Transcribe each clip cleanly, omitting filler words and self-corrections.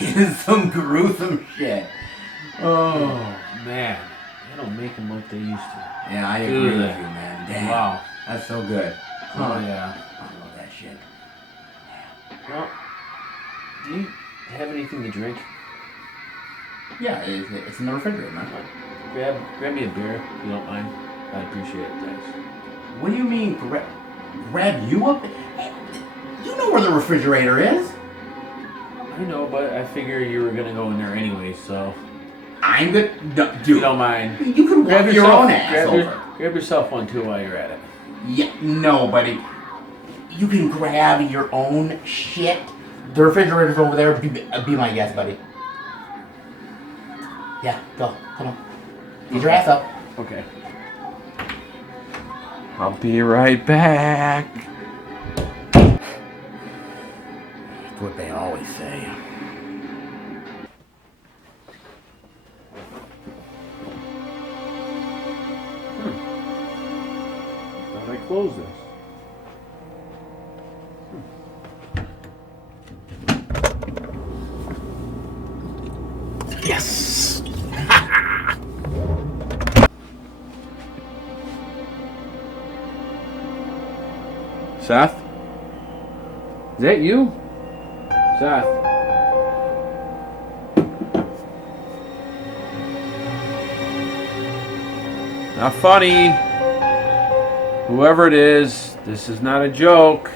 That is some gruesome shit. Oh, man. They don't make them like they used to. Yeah, I agree with you, man. Damn. Wow. That's so good. Oh, yeah. I love that shit. Well, do you have anything to drink? Yeah, it's in the refrigerator, man. Grab me a beer, if you don't mind. I appreciate it, thanks. What do you mean, grab you up? You know where the refrigerator is. I know, but I figure you were going to go in there anyway, so... I'm good. No, dude. If you don't mind. You can grab your own ass over. Grab yourself one, too, while you're at it. Yeah, no, buddy. You can grab your own shit. The refrigerator's over there. Be my guest, buddy. Yeah, go. Come on. Get your ass up. Okay. I'll be right back. That's what they always say. Thought I closed this. Yes! Seth? Is that you? Seth? Not funny. Whoever it is, this is not a joke.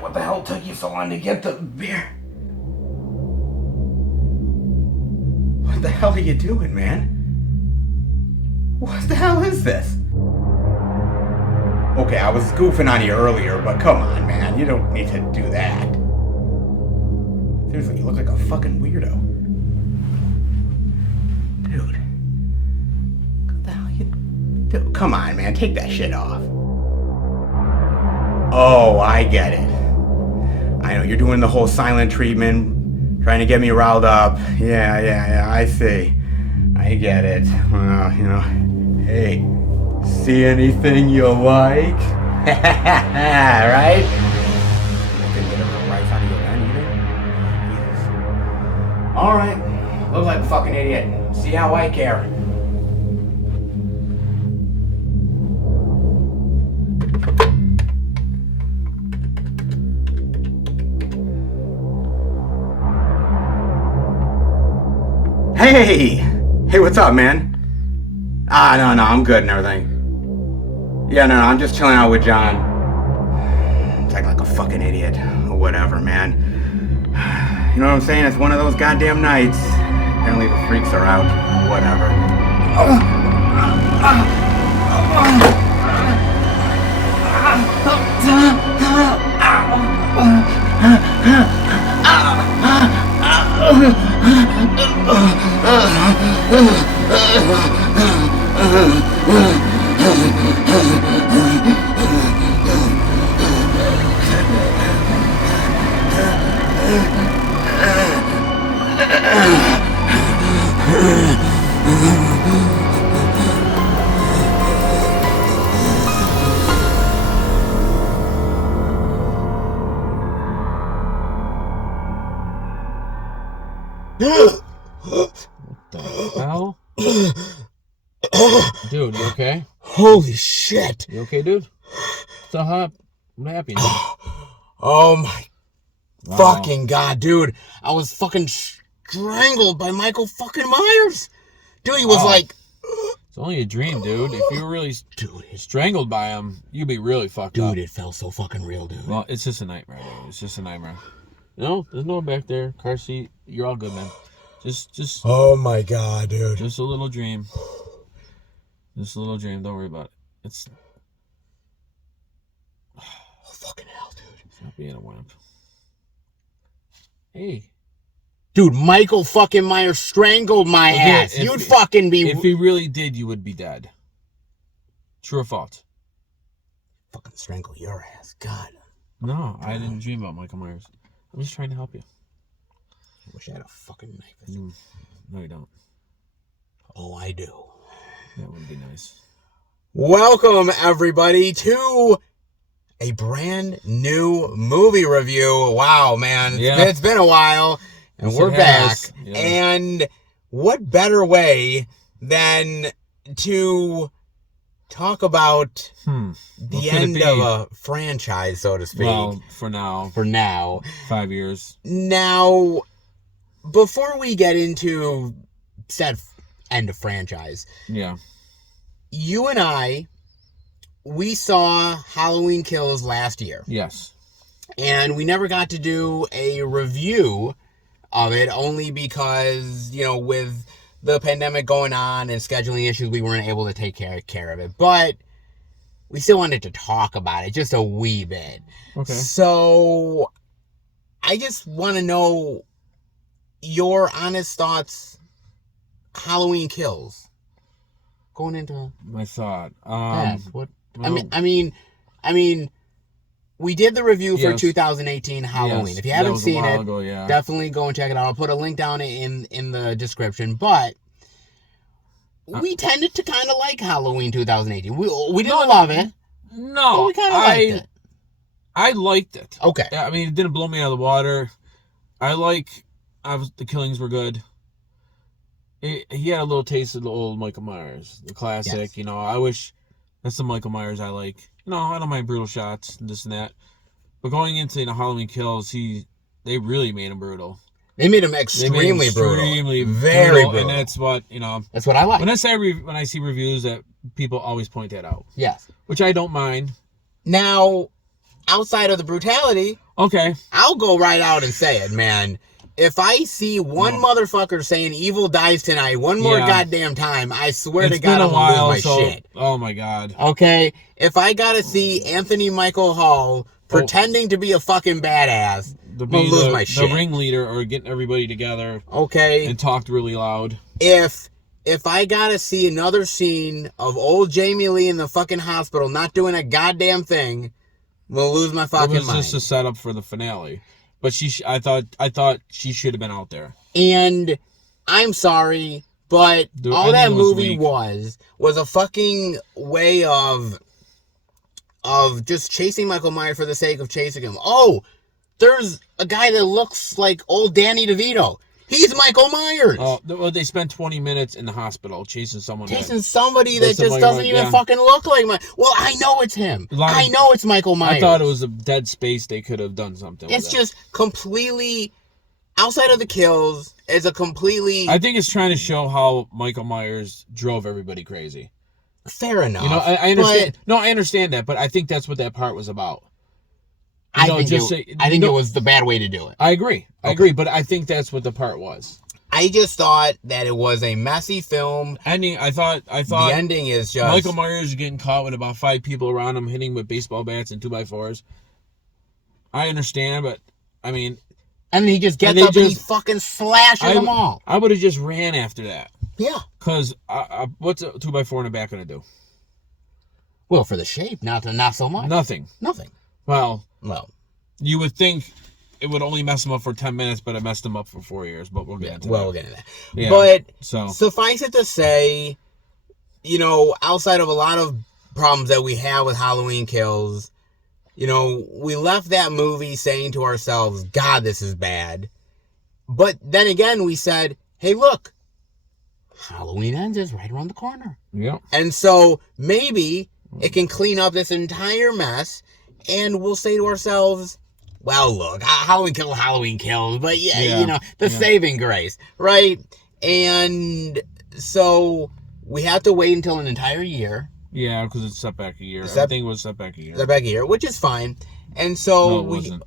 What the hell took you so long to get the beer? What the hell are you doing, man? What the hell is this? Okay, I was goofing on you earlier, but come on, man. You don't need to do that. Seriously, you look like a fucking weirdo. Dude. What the hell you... Dude, come on, man. Take that shit off. Oh, I get it. I know, you're doing the whole silent treatment, trying to get me riled up. Yeah, I see. I get it. Well, you know, hey, see anything you like? Right? Alright, look like a fucking idiot. See how I care. Hey, what's up, man? No, I'm good and everything. Yeah, no, I'm just chilling out with John. It's like a fucking idiot or whatever, man. You know what I'm saying? It's one of those goddamn nights. Apparently the freaks are out. Whatever. What the hell? Dude, you okay? Holy shit. You okay, dude? What's up? I'm happy. Oh my fucking god, dude. I was fucking strangled by Michael fucking Myers. Dude, he was like, It's only a dream, dude. If you were really strangled by him, you'd be really fucked up. Dude, it felt so fucking real, dude. Well, it's just a nightmare, dude. It's just a nightmare. No, there's no one back there. Car seat. You're all good, man. Just. Oh my god, dude. Just a little dream. Just a little dream. Don't worry about it. It's. Oh, fucking hell, dude. Stop being a wimp. Hey. Dude, Michael fucking Myers strangled my ass. You'd fucking be... If he really did, you would be dead. True or false? Fucking strangle your ass. God. No, I didn't dream about Michael Myers. I'm just trying to help you. I wish I had a fucking knife. No, you don't. Oh, I do. That would be nice. Welcome, everybody, to a brand new movie review. Wow, man. Yeah. It's been a while, and Yes, we're it back. has. Yeah. And what better way than to talk about What the could it end be? of a franchise, so to speak. Well, for now. For now. 5 years. Now, before we get into said end of franchise, Yeah. you and I, we saw Halloween Kills last year. Yes. And we never got to do a review of it, only because, you know, with the pandemic going on and scheduling issues, we weren't able to take care of it. But we still wanted to talk about it just a wee bit. Okay. So I just want to know your honest thoughts. Halloween Kills. Going into My thought. that. What? Well, I mean, we did the review for Yes. 2018 Halloween. yes, If you that haven't was a seen while it, ago, yeah. definitely go and check it out. I'll put a link down in the description. But we tended to kind of like Halloween 2018. We didn't love it, but No, we kind of liked it. I liked it. Okay. I mean, it didn't blow me out of the water. The killings were good. He had a little taste of the old Michael Myers, the classic. Yes. You know, I wish that's the Michael Myers I like. You know, I don't mind brutal shots and this and that. But going into Halloween Kills, they really made him brutal. They made him They made him extremely brutal. extremely Very brutal. And that's what, That's what I like. when I see reviews that people always point that out, Yes. which I don't mind. Now, outside of the brutality, Okay. I'll go right out and say it, man. If I see one motherfucker saying evil dies tonight one more Yeah. goddamn time, I swear It's to God, been a I'm gonna while, lose my so shit. oh my god. Okay? If I gotta see Anthony Michael Hall pretending to be a fucking badass, To I'm gonna be lose the, my the shit. ringleader or getting everybody together Okay? and talked really loud. If I gotta see another scene of old Jamie Lee in the fucking hospital not doing a goddamn thing, I'm gonna lose my It fucking was mind. just a setup for the finale. But I thought she should have been out there. And I'm sorry, but The all that ending was movie weak. was a fucking way of just chasing Michael Myers for the sake of chasing him. Oh, there's a guy that looks like old Danny DeVito. He's Michael Myers. Oh, well, they spent 20 minutes in the hospital chasing someone. Chasing somebody that That's just like- doesn't even yeah. fucking look like Mike. Well, I know it's him. A lot of- I know it's Michael Myers. I thought it was a dead space. They could have done something. It's with it. just completely outside of the kills. It's a completely I think it's trying to show how Michael Myers drove everybody crazy. fair enough. You know, I understand. but No, I understand that, but I think that's what that part was about. I know, think, just it, say- I think no- it was the bad way to do it. I agree. I Okay. agree, but I think that's what the part was. I just thought that it was a messy film. Ending. I thought The ending is just Michael Myers is getting caught with about 5 people around him, hitting with baseball bats and 2x4s. I understand, but I mean, and he just gets and they up and he just- fucking slashes them all. I would have just ran after that. Yeah. Cause what's a 2x4 in the back gonna do? Well, for the shape, not so much. Nothing. Nothing. Well, Well, you would think it would only mess him up for 10 minutes, but it messed him up for 4 years. But we'll get into we'll that. get into that. Yeah, But so suffice it to say, you know, outside of a lot of problems that we have with Halloween Kills, you know, we left that movie saying to ourselves, God, this is bad. But then again, we said, hey, look, Halloween Ends is right around the corner. yeah. And so maybe it can clean up this entire mess, and we'll say to ourselves, well, look, Halloween kills, but yeah, Yeah, you know, the yeah. saving grace, right? And so we have to wait until an entire year. Yeah, because it's set back a year. Set- Everything was set back a year. Set back a year, which is fine. And so No, it wasn't.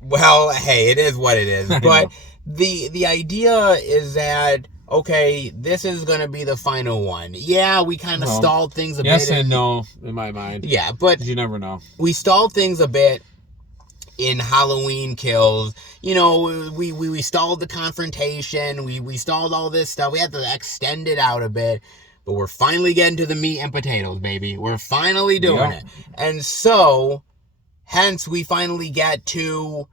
Well, hey, it is what it is. I But know. the idea is that, okay, this is going to be the final one. Yeah, we kind of Well, stalled things a bit. Yes and no, in my mind. Yeah, but You never know. we stalled things a bit in Halloween Kills. You know, we stalled the confrontation. We stalled all this stuff. We had to extend it out a bit. But we're finally getting to the meat and potatoes, baby. We're finally doing Yeah. it. And so, hence, we finally get to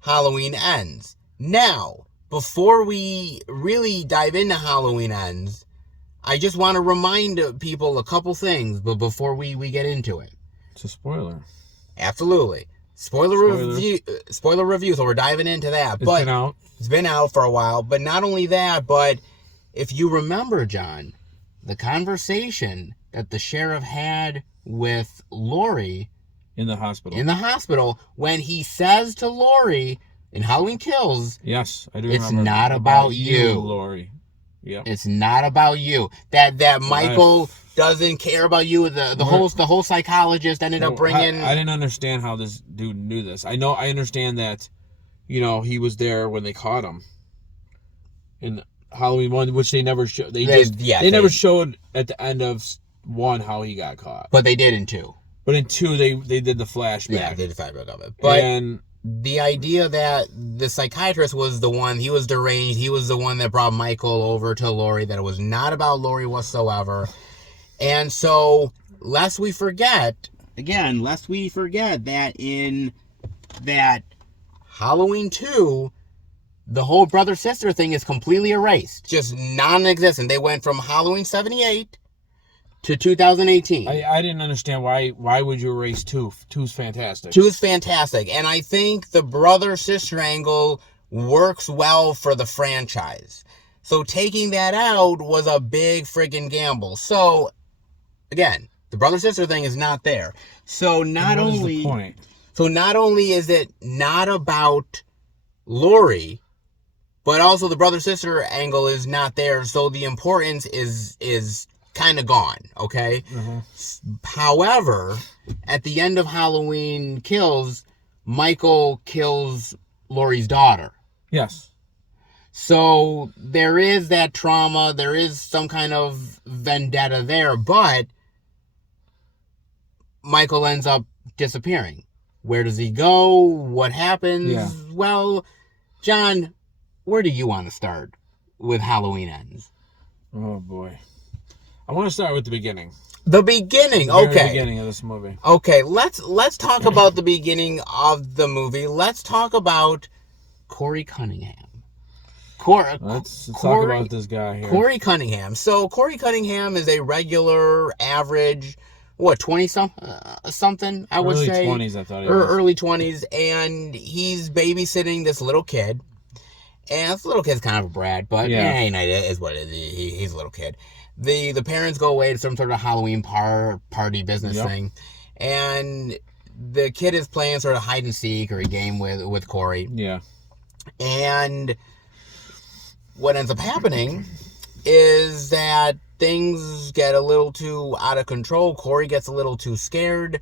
Halloween Ends. Now, before we really dive into Halloween Ends, I just want to remind people a couple things, but before we get into it. It's a spoiler. Absolutely. Spoiler review, so we're diving into that. It's But been out. it's been out for a while. But not only that, but if you remember, John, the conversation that the sheriff had with Lori In the hospital. in the hospital, when he says to Lori in Halloween Kills, Yes, I do It's remember. not about you. Lori. Yep. it's not about you. That Michael doesn't care about you. The whole psychologist ended up bringing. I didn't understand how this dude knew this. I understand that, he was there when they caught him. In Halloween 1, which they never showed. They never showed at the end of 1 how he got caught. But they did in 2. But in 2, they did the flashback. Yeah, they did the fabric of it. But and the idea that the psychiatrist was the one, he was deranged, he was the one that brought Michael over to Lori, that it was not about Lori whatsoever. And so, lest we forget that in that Halloween 2, the whole brother-sister thing is completely erased. Just non-existent. They went from Halloween 78 to 2018. I didn't understand why would you erase 2? 2's fantastic. 2 is fantastic. And I think the brother-sister angle works well for the franchise. So taking that out was a big friggin' gamble. So, again, the brother-sister thing is not there. So not What is only... the point? So not only is it not about Lori, but also the brother-sister angle is not there. So the importance is kind of gone, okay? However, at the end of Halloween Kills, Michael kills Lori's daughter. Yes. So there is that trauma, there is some kind of vendetta there, but Michael ends up disappearing. Where does he go? What happens? Yeah. Well, John, where do you want to start with Halloween Ends? Oh boy. I want to start with the beginning. The beginning, The very okay. beginning of this movie. Okay, let's talk about the beginning of the movie. Let's talk about Corey Cunningham. Let's talk about this guy here. Corey Cunningham. So Corey Cunningham is a regular, average, 20-something, I would Early say. 20s, I thought he Or was. early 20s, and he's babysitting this little kid. And this little kid's kind of a brat, but Yeah. it is what it is. He's a little kid. The parents go away to some sort of Halloween party business Yep. thing, and the kid is playing sort of hide and seek or a game with Corey. Yeah. And what ends up happening is that things get a little too out of control. Corey gets a little too scared,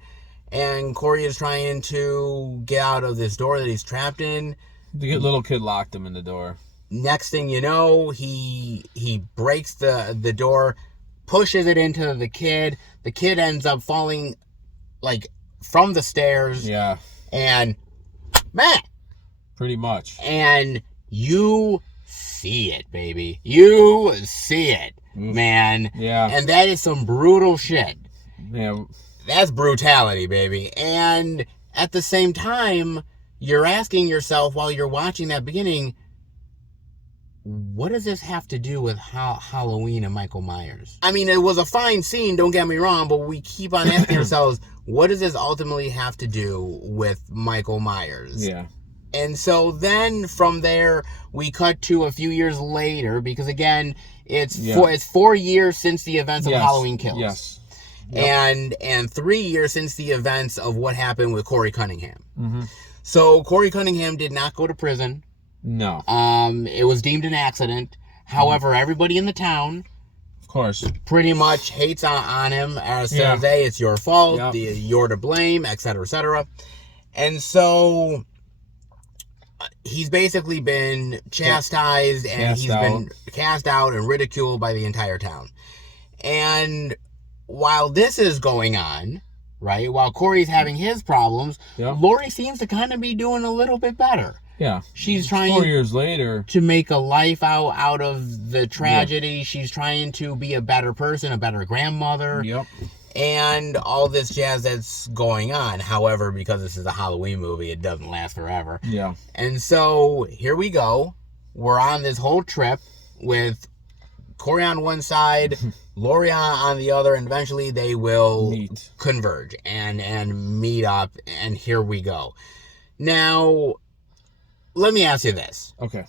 and Corey is trying to get out of this door that he's trapped in. The little kid locked him in the door. Next thing you know, he breaks the door, pushes it into the kid. The kid ends up falling like from the stairs, Yeah. and man, Pretty much. and you see it, baby. You see it, Oof. man. Yeah. And that is some brutal shit. Yeah. That's brutality, baby. And at the same time, you're asking yourself while you're watching that beginning, what does this have to do with Halloween and Michael Myers? I mean, it was a fine scene, don't get me wrong, but we keep on asking ourselves, what does this ultimately have to do with Michael Myers? Yeah. And so then from there, we cut to a few years later, because again, it's 4 years since the events of Yes. Halloween Kills. Yes. Yep. And 3 years since the events of what happened with Corey Cunningham. Mm-hmm. So Corey Cunningham did not go to prison. No. It was deemed an accident. However, everybody in the town course. Pretty much hates on him, as says, hey, it's your fault, you're to blame, etc., etc. And so he's basically been chastised and he's been cast out and ridiculed by the entire town. And while this is going on, right, while Corey's having his problems, Laurie seems to kind of be doing a little bit better. Yeah. She's trying 4 years later to make a life out of the tragedy. She's trying to be a better person, a better grandmother. Yep. And all this jazz that's going on. However, because this is a Halloween movie, it doesn't last forever. Yeah. And so here we go. We're on this whole trip with Corey on one side, Laurie on the other, and eventually they will converge and meet up, and here we go. Now, let me ask you this. Okay.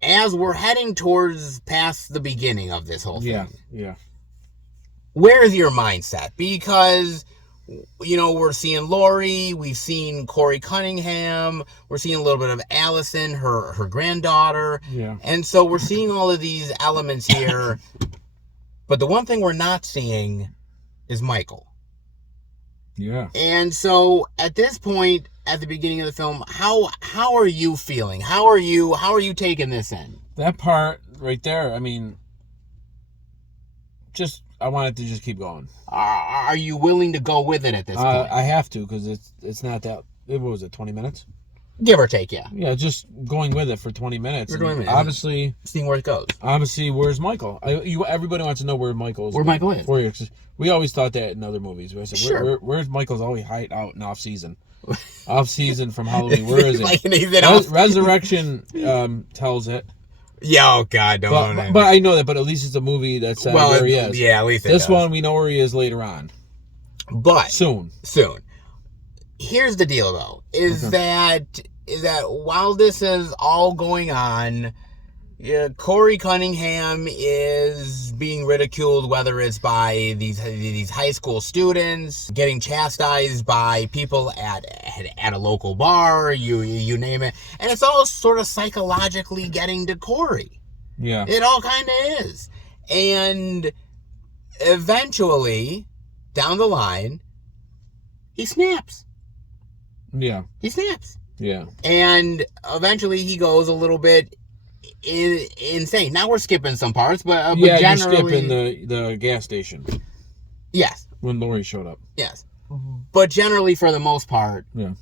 As we're heading towards past the beginning of this whole thing. Yeah. Where is your mindset? Because, you know, we're seeing Laurie, we've seen Corey Cunningham, we're seeing a little bit of Allison, her granddaughter. Yeah. And so we're seeing all of these elements here. But the one thing we're not seeing is Michael. Yeah. And so at this point, at the beginning of the film, how are you feeling? How are you taking this in? That part right there, I mean, I want it to just keep going. Are you willing to go with it at this point? I have to, because it's not that. What was it? 20 minutes? Give or take, yeah. Yeah, just going with it for 20 minutes. For 20 minutes. Obviously, seeing where it goes. Obviously, where's Michael? Everybody wants to know where Michael is. Where Michael is. 4 years. We always thought that in other movies. We said, sure. Where's Michael's always hide out in off season? Off season from Halloween. Where is like it? Resurrection tells it. Yeah, oh God, don't. But I know that. But at least it's a movie that says where he is. Yeah, at least this one we know where he is later on. But soon. Here's the deal, though: is that while this is all going on, Corey Cunningham is being ridiculed, whether it's by these high school students, getting chastised by people at a local bar, you name it, and it's all sort of psychologically getting to Corey. Yeah, it all kind of is, and eventually, down the line, he snaps. Yeah, he snaps. Yeah, and eventually he goes a little bit insane. Now we're skipping some parts, but generally, you're skipping the gas station. Yes. When Laurie showed up. Yes. But generally, for the most part, yeah,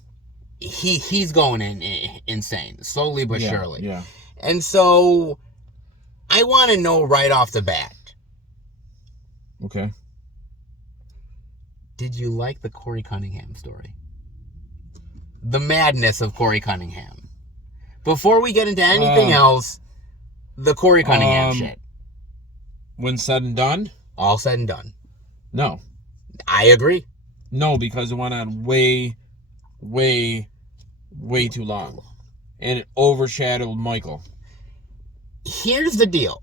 he's going insane, slowly but surely. Yeah. And so, I want to know right off the bat. Okay. Did you like the Corey Cunningham story? The madness of Corey Cunningham. Before we get into anything else, the Corey Cunningham shit. When said and done? All said and done. No. I agree. No, because it went on way, way, way too long. And it overshadowed Michael. Here's the deal.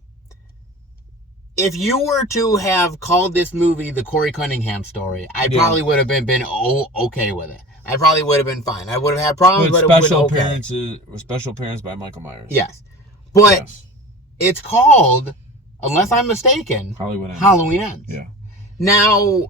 If you were to have called this movie the Corey Cunningham story, I probably would have been okay with it. I probably would have been fine. I would have had problems, but it would have been okay. Special appearance by Michael Myers. Yes. But it's called, unless I'm mistaken, Halloween Ends. Yeah. Now,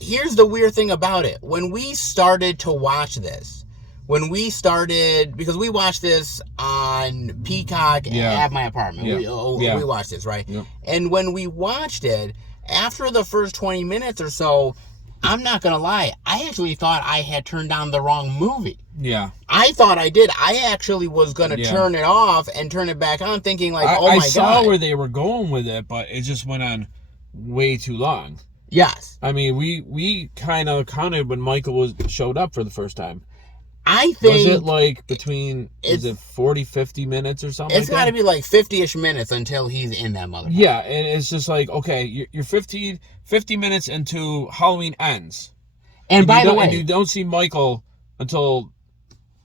here's the weird thing about it. When we started to watch this, because we watched this on Peacock at my apartment. We watched this, right? Yeah. And when we watched it, after the first 20 minutes or so, I'm not going to lie, I actually thought I had turned on the wrong movie. Yeah. I thought I did. I actually was going to turn it off and turn it back on thinking like, oh my God. I saw where they were going with it, but it just went on way too long. Yes. I mean, we kind of counted when Michael showed up for the first time. I think... Was it like between, is it 40, 50 minutes or something? It's got to be like 50-ish minutes until he's in that motherfucker. Yeah, and it's just like, okay, you're 50 minutes into Halloween Ends. And by the way... And you don't see Michael until,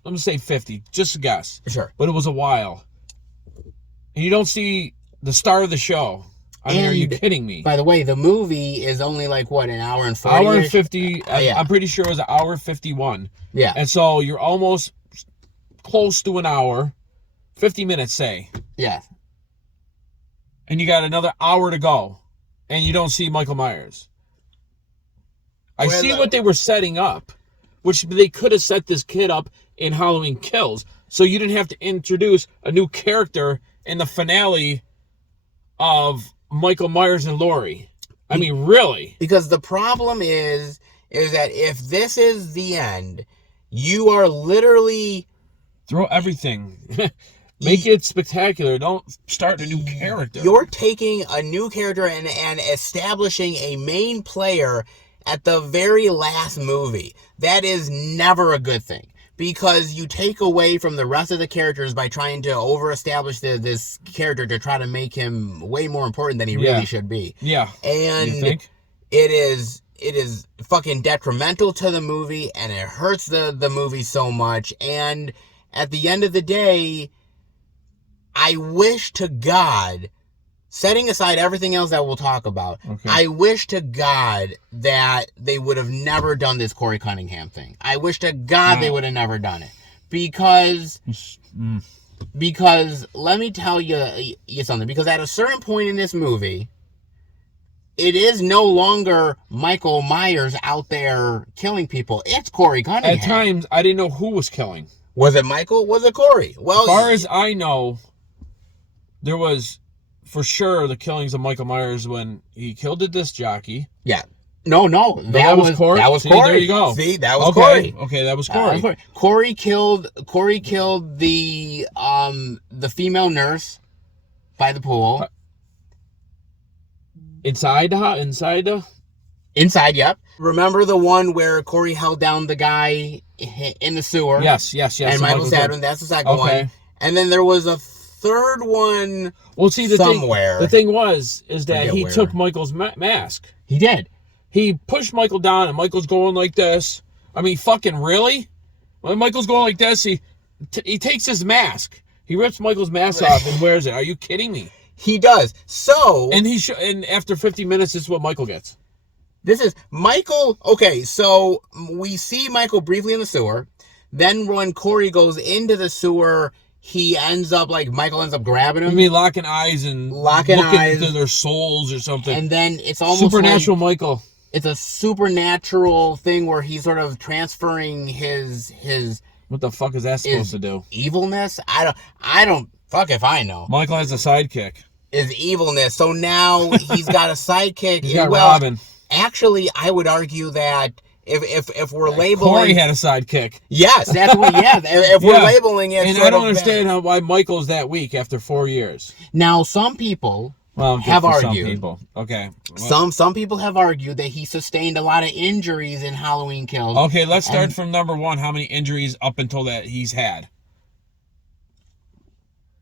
let me say 50, just a guess. Sure. But it was a while. And you don't see the star of the show. I mean, are you kidding me? By the way, the movie is only like, what, an hour and 40? Hour and 50. I'm pretty sure it was an hour 51. Yeah. And so you're almost close to an hour, 50 minutes, say. Yeah. and you got another hour to go, and you don't see Michael Myers. I see what they were setting up, which they could have set this kid up in Halloween Kills, so you didn't have to introduce a new character in the finale of Michael Myers and Laurie. I mean, really. Because the problem is that if this is the end, you are literally... Throw everything. Make it spectacular. Don't start a new character. You're taking a new character and establishing a main player at the very last movie. That is never a good thing. Because you take away from the rest of the characters by trying to over-establish this character to try to make him way more important than he really should be. Yeah. And you think? it is fucking detrimental to the movie, and it hurts the movie so much. And at the end of the day, I wish to God, setting aside everything else that we'll talk about, I wish to God that they would have never done this Corey Cunningham thing. I wish to God they would have never done it. Because let me tell you something. Because at a certain point in this movie, it is no longer Michael Myers out there killing people. It's Corey Cunningham. At times, I didn't know who was killing. Was it Michael? Was it Corey? Well, as far as I know, there was... for sure, the killings of Michael Myers when he killed the disc jockey. Yeah. No. That was Corey. That was See, Corey. There you go. See, that was Corey. Okay, that was Corey. Corey killed the female nurse by the pool. Inside, yep. Remember the one where Corey held down the guy in the sewer? Yes. And Michael Sadman, that's the second one. And then there was a third one. Well, see, somewhere. The thing is that he took Michael's mask. He did. He pushed Michael down, and Michael's going like this. I mean, fucking really? When Michael's going like this, he takes his mask. He rips Michael's mask off and wears it. Are you kidding me? He does. So... And after 50 minutes, this is what Michael gets. This is Michael. Okay, so we see Michael briefly in the sewer. Then when Corey goes into the sewer, Michael ends up grabbing him. You mean locking eyes and looking into their souls or something. And then it's almost supernatural Michael. It's a supernatural thing where he's sort of transferring his what the fuck is that supposed to do? Evilness? I don't fuck if I know. Michael has a sidekick. Is evilness. So now he's got a sidekick. He's got Robin. Actually, I would argue that if we're labeling... Corey had a sidekick. Yes, that's what, if we're labeling it... And I don't understand why Michael's that weak after 4 years. Now, some people have argued... Some people. Okay. Some people have argued that he sustained a lot of injuries in Halloween Kills. Okay, let's start from number one. How many injuries up until that he's had?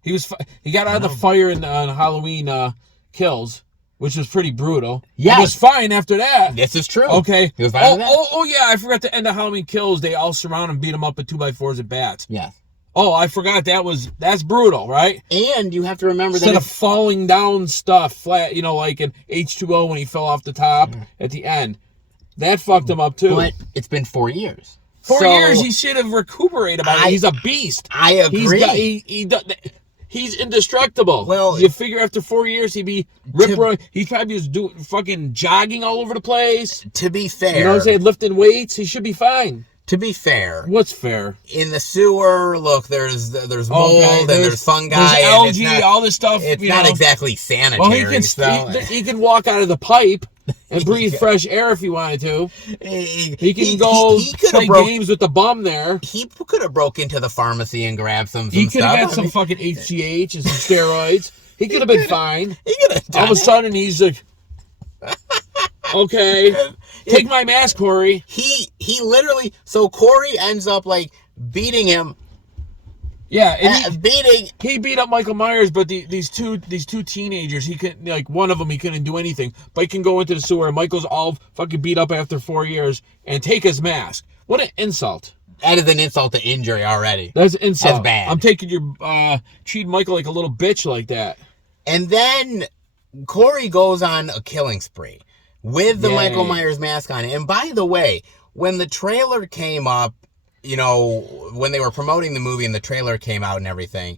He got out of the fire on Halloween Kills, which was pretty brutal. Yeah, he was fine after that. This is true. Okay. He was fine after that. Oh, yeah. I forgot to end of Halloween Kills. They all surround him, beat him up with 2x4s and bats. Yeah. Oh, I forgot that's brutal, right? And you have to remember instead of falling down stuff flat, like in H2O when he fell off the top at the end, that fucked him up too. But it's been 4 years. 4 years. He should have recuperated. He's a beast. I agree. He's indestructible. Well, you figure after 4 years he'd be he probably was doing fucking jogging all over the place. To be fair, you know what I'm saying, lifting weights, he should be fine. To be fair, what's fair? In the sewer, look, there's mold and there's fungi, there's algae, all this stuff. It's not exactly sanitary. Well, he can walk out of the pipe and breathe fresh air if he wanted to. He can go play games with the bum there. He could have broke into the pharmacy and grabbed some He could have stuff. got some fucking HGH and some steroids. He could have been fine. He could have done all of a sudden he's like, okay, take my mask, Corey. He literally, so Corey ends up beating him. Yeah, and he beat up Michael Myers, but these two teenagers, he couldn't, one of them he couldn't do anything, but he can go into the sewer and Michael's all fucking beat up after 4 years and take his mask. What an insult. That is an insult to injury already. That's an insult. That's bad. I'm taking your treating Michael like a little bitch like that. And then Corey goes on a killing spree with the Michael Myers mask on. And by the way, when the trailer came up, when they were promoting the movie and the trailer came out and everything,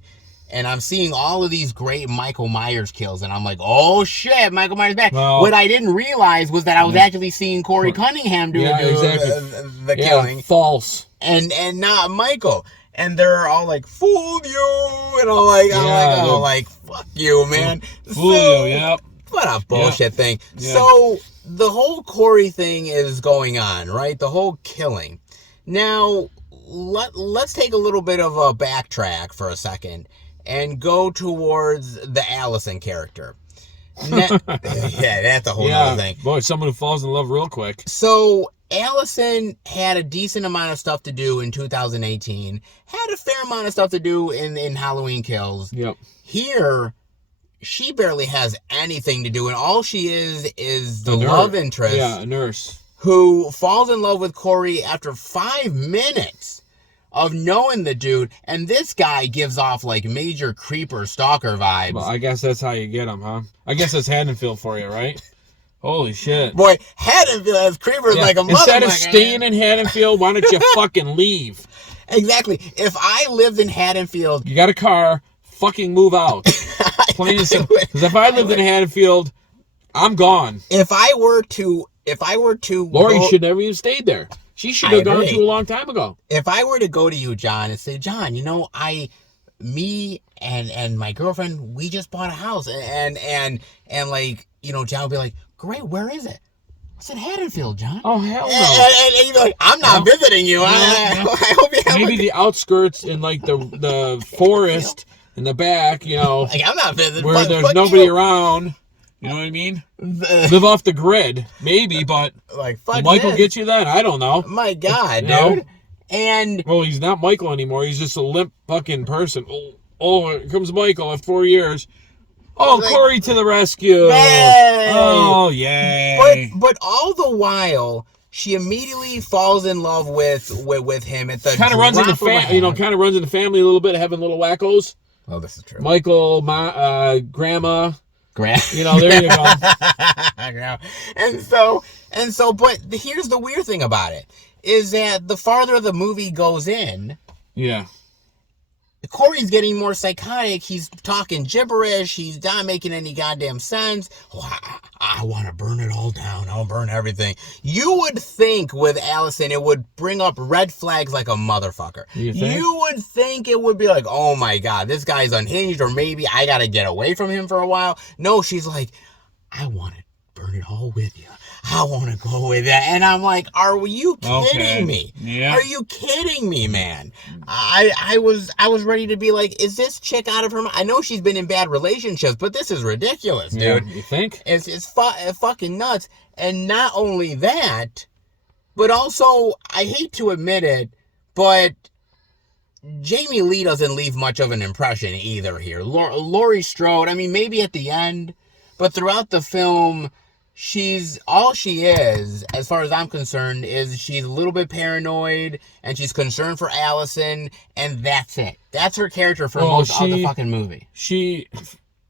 and I'm seeing all of these great Michael Myers kills, and I'm like, oh shit, Michael Myers back. Well, what I didn't realize was that I was actually seeing Corey Cunningham do the killing. False. And not Michael. And they're all like, fooled you, and I'm like, fuck you, man. Fool you, yep. What a bullshit thing. Yeah. So the whole Corey thing is going on, right? The whole killing. Now, let's take a little bit of a backtrack for a second and go towards the Allison character. Yeah, that's a whole other thing. Boy, someone who falls in love real quick. So Allison had a decent amount of stuff to do in 2018. Had a fair amount of stuff to do in Halloween Kills. Yep. Here, she barely has anything to do, and all she is the love interest. Yeah, a nurse. Who falls in love with Corey after 5 minutes of knowing the dude, and this guy gives off like major creeper stalker vibes. Well, I guess that's how you get them, huh? I guess that's Haddonfield for you, right? Holy shit. Boy, Haddonfield has creepers like a motherfucker. Instead of staying in Haddonfield, why don't you fucking leave? Exactly. If I lived in Haddonfield... You got a car, fucking move out. Plain and simple. Because if I lived in Haddonfield, I'm gone. If I were to Lori should never even stayed there. She should have gone to a long time ago. If I were to go to you, John, and say, John, me and my girlfriend, we just bought a house, and like, John would be like, great, where is it? I said, Haddonfield, John. Oh, hell no. And you'd be like, I'm not visiting you. I hope you have maybe the outskirts in like the forest in the back, like, I'm not visiting. Where there's nobody around. You know what I mean? Live off the grid, maybe, but like, fuck Michael this. get you that? I don't know. My God, dude. And well, he's not Michael anymore. He's just a limp fucking person. Oh, here comes Michael after 4 years. Oh, like, Corey to the rescue! Yay! Oh, yay! But all the while, she immediately falls in love with him at the kind of runs in the kind of runs in the family a little bit, having little wackos. Oh, this is true. Michael, grandma. There you go. and so, but here's the weird thing about it, is that the farther the movie goes in, yeah, Corey's getting more psychotic. He's talking gibberish. He's not making any goddamn sense. Oh, I want to burn it all down. I'll burn everything. You would think with Allison it would bring up red flags like a motherfucker. You would think it would be like, oh my God, this guy's unhinged, or maybe I got to get away from him for a while. No, she's like, I want to burn it all with you. I want to go with that. And I'm like, are you kidding me? Yeah. Are you kidding me, man? I was ready to be like, is this chick out of her mind? I know she's been in bad relationships, but this is ridiculous, dude. You think? It's fucking nuts. And not only that, but also, I hate to admit it, but Jamie Lee doesn't leave much of an impression either here. Laurie Strode, I mean, maybe at the end, but throughout the film, all she is, as far as I'm concerned, is she's a little bit paranoid, and she's concerned for Allison, and that's it. That's her character for most of the fucking movie. She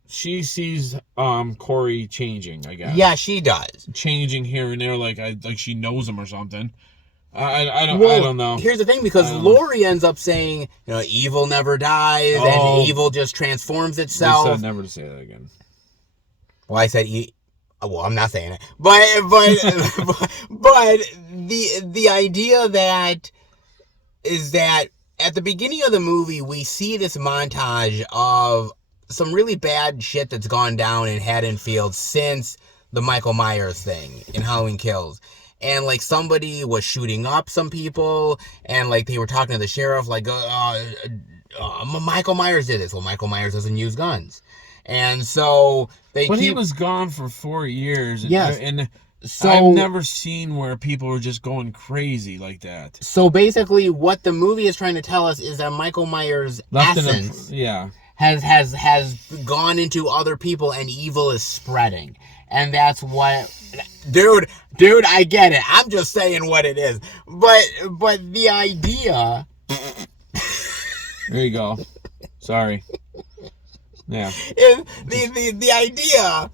sees Corey changing, I guess. Yeah, she does. Changing here and there, like she knows him or something. I don't know. Here's the thing, because Laurie ends up saying, evil never dies, and evil just transforms itself. You said never to say that again. Well, I said well, I'm not saying it, but the idea that is that at the beginning of the movie we see this montage of some really bad shit that's gone down in Haddonfield since the Michael Myers thing in Halloween Kills. And like somebody was shooting up some people, and like they were talking to the sheriff, like Michael Myers did this. Well, Michael Myers doesn't use guns. And so he was gone for 4 years. Yes. And so I've never seen where people were just going crazy like that. So basically what the movie is trying to tell us is that Michael Myers' essence has gone into other people, and evil is spreading. And that's what... Dude, I get it. I'm just saying what it is. But the idea... There you go. Sorry. Yeah. The idea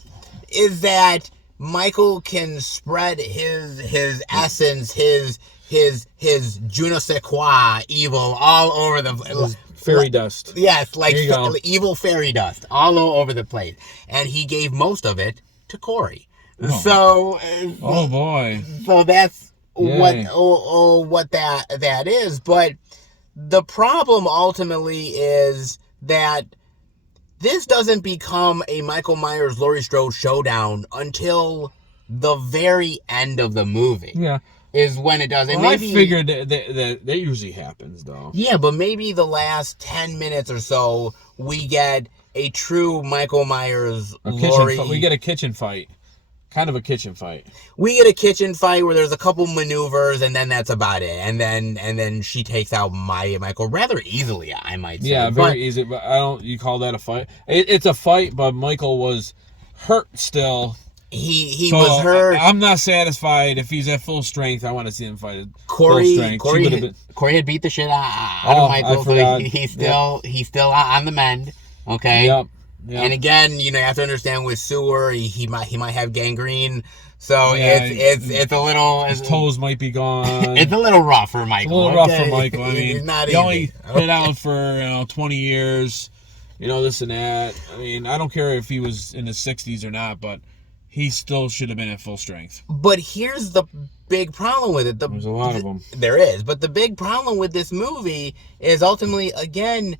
is that Michael can spread his essence, his je ne sais quoi evil all over the fairy dust. Yes, like There you go. evil fairy dust all over the place. And he gave most of it to Corey. Oh. So, Oh boy. so that's Yay. what that is. But the problem ultimately is that this doesn't become a Michael Myers Laurie Strode showdown until the very end of the movie. Yeah. Is when it does. And Well, maybe, I figured that usually happens, though. yeah, but maybe the last 10 minutes or so, we get a true Michael Myers Laurie. We get a kitchen fight. Kind of a kitchen fight. We get a kitchen fight where there's a couple maneuvers, and then that's about it. And then she takes out Michael rather easily, I might say. Yeah, very easy. But I don't. You call that a fight? It's a fight, but Michael was hurt still. He So, was hurt. I'm not satisfied. If he's at full strength, I want to see him fight at Corey full strength. She would've been- Corey had beat the shit out Oh, of Michael. I So forgot. he's still on the mend. Okay. Yep. And again, you have to understand with sewer, he might have gangrene. So Yeah, it's a little His toes might be gone. It's a little rough for Michael. It's a little rough okay? for Michael. I mean, It's not he only easy. been out for 20 years, this and that. I mean, I don't care if he was in his 60s or not, but he still should have been at full strength. But here's the big problem with it. There's a lot of them. There is, but the big problem with this movie is ultimately, again,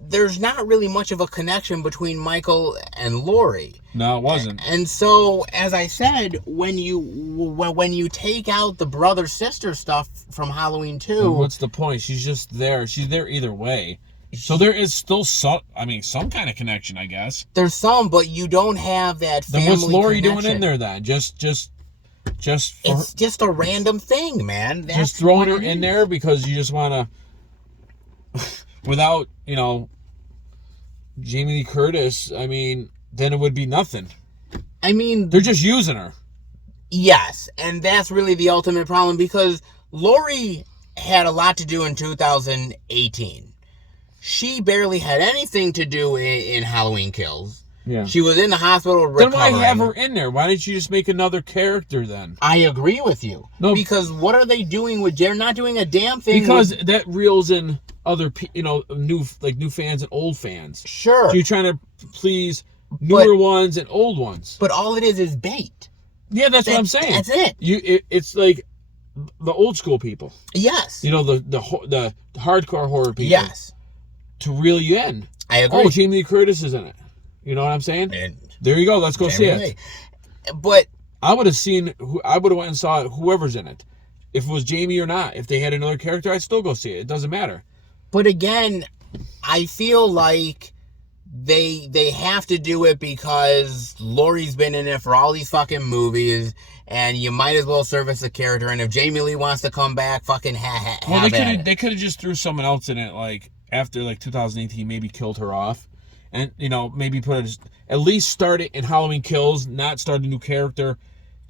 there's not really much of a connection between Michael and Laurie. No, it wasn't. And so, as I said, when you take out the brother sister stuff from Halloween 2, What's the point? She's just there. She's there either way. So there is still some kind of connection, I guess. there's some, but you don't have that family Then what's Laurie connection. doing in there then? Just for It's just a random thing, man. That's just throwing her what it in is. there because you just want to, without, Jamie Lee Curtis, I mean, then it would be nothing. I mean, They're just using her. yes, and that's really the ultimate problem because Laurie had a lot to do in 2018. She barely had anything to do in Halloween Kills. Yeah. She was in the hospital Then recovering. why have her in there? Why didn't you just make another character then? I agree with you. No. Because what are they doing with... They're not doing a damn thing Because with, that reels in other, new fans and old fans. Sure. So you're trying to please newer ones and old ones. But all it is bait. Yeah, that's what I'm saying. That's it. It's like the old school people. Yes. The hardcore horror people. Yes. To reel you in. I agree. Oh, Jamie Lee Curtis is in it. You know what I'm saying? And There you go. Let's go see it. But I would have went and saw whoever's in it. If it was Jamie or not. If they had another character, I'd still go see it. It doesn't matter. But again, I feel like they have to do it because Laurie's been in it for all these fucking movies, and you might as well service the character. And if Jamie Lee wants to come back, fucking have it. They could have just threw someone else in it, like after 2018, maybe killed her off, and maybe at least start it in Halloween Kills, not start a new character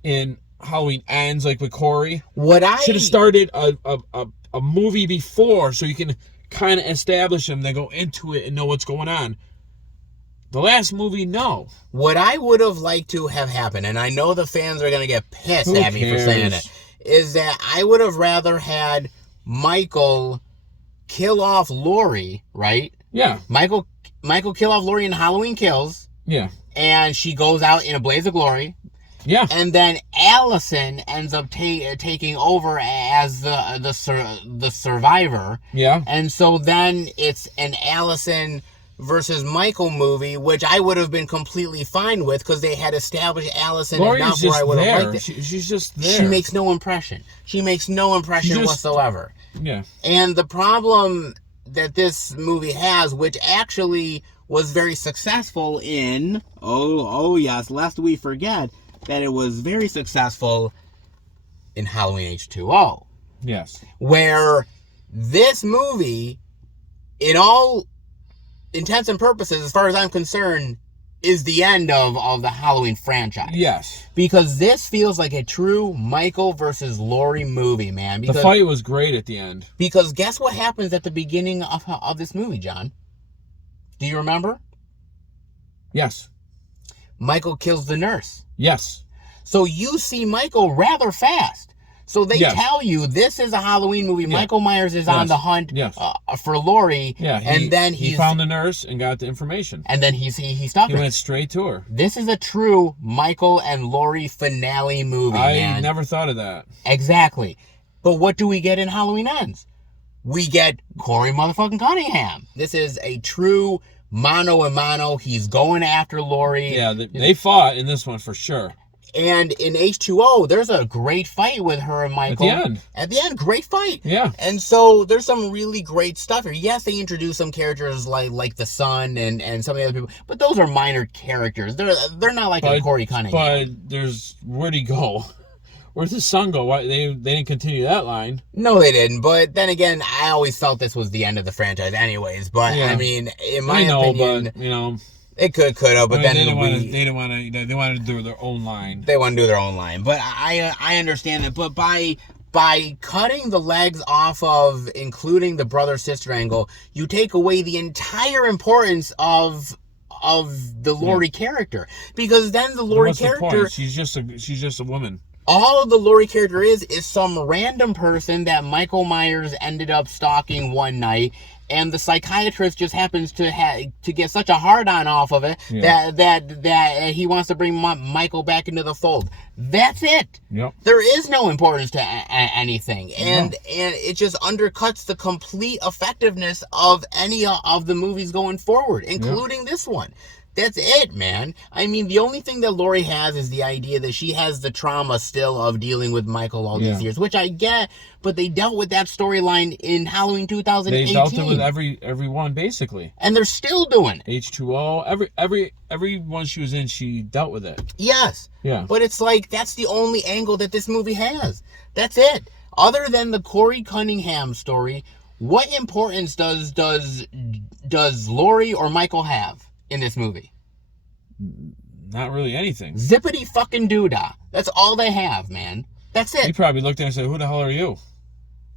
in Halloween Ends, like with Corey. What I should have started a movie before, so you can kind of establish them, then go into it and know what's going on. The last movie, no. What I would have liked to have happened, and I know the fans are going to get pissed Who at me for saying cares? it, is that I would have rather had Michael kill off Laurie, right? Yeah. Michael kill off Laurie in Halloween Kills, Yeah. and she goes out in a blaze of glory. Yeah. And then Allison ends up taking over as the survivor. Yeah. And so then it's an Allison versus Michael movie, which I would have been completely fine with because they had established Allison Laurie's enough where I just would have there. liked it. She's just there. She makes no impression. She makes no impression whatsoever. Yeah. And the problem that this movie has, which actually was very successful in, oh yes, lest we forget that it was very successful in Halloween H2O, Yes. where this movie, in all intents and purposes, as far as I'm concerned, is the end of the Halloween franchise. Yes. Because this feels like a true Michael versus Laurie movie, man. The Because, fight was great at the end. because guess what happens at the beginning of this movie, John? Do you remember? Yes. Michael kills the nurse. Yes. So you see Michael rather fast So they tell you this is a Halloween movie. Michael Myers is on the hunt for Laurie. Yeah, and then he found the nurse and got the information. And then he stopped her. He went straight to her. This is a true Michael and Laurie finale movie, I never thought of that. Exactly. But what do we get in Halloween Ends? We get Corey motherfucking Cunningham. This is a true mano a mano. He's going after Laurie. Yeah, they fought in this one for sure. And in H2O, there's a great fight with her and Michael. At the end, great fight. Yeah. And so there's some really great stuff here. Yes, they introduce some characters like the son and some of the other people, but those are minor characters. They're not like a Corey Cunningham. But where'd he go? Where'd the son go? Why they didn't continue that line? No, they didn't. But then again, I always felt this was the end of the franchise, anyways. But I mean, in my opinion, but it could have. But then they didn't want to. They wanted to do their own line. They want to do their own line. But I understand it. But by cutting the legs off of including the brother-sister angle, you take away the entire importance of the Laurie character, because then the Laurie character, she's just a woman. All of the Laurie character is some random person that Michael Myers ended up stalking one night, and the psychiatrist just happens to get such a hard-on off of it that he wants to bring Michael back into the fold. That's it. Yep. There is no importance to anything, and it just undercuts the complete effectiveness of any of the movies going forward, including this one. That's it, man. I mean, the only thing that Laurie has is the idea that she has the trauma still of dealing with Michael all these years, which I get, but they dealt with that storyline in Halloween 2018. They dealt it with every one, basically. And they're still doing it. H2O, every one she was in, she dealt with it. Yes. Yeah. But it's like, that's the only angle that this movie has. That's it. Other than the Corey Cunningham story, what importance does Laurie or Michael have in this movie? Not really anything. Zippity fucking doodah. That's all they have, man. That's it. He probably looked at her and said, "Who the hell are you?"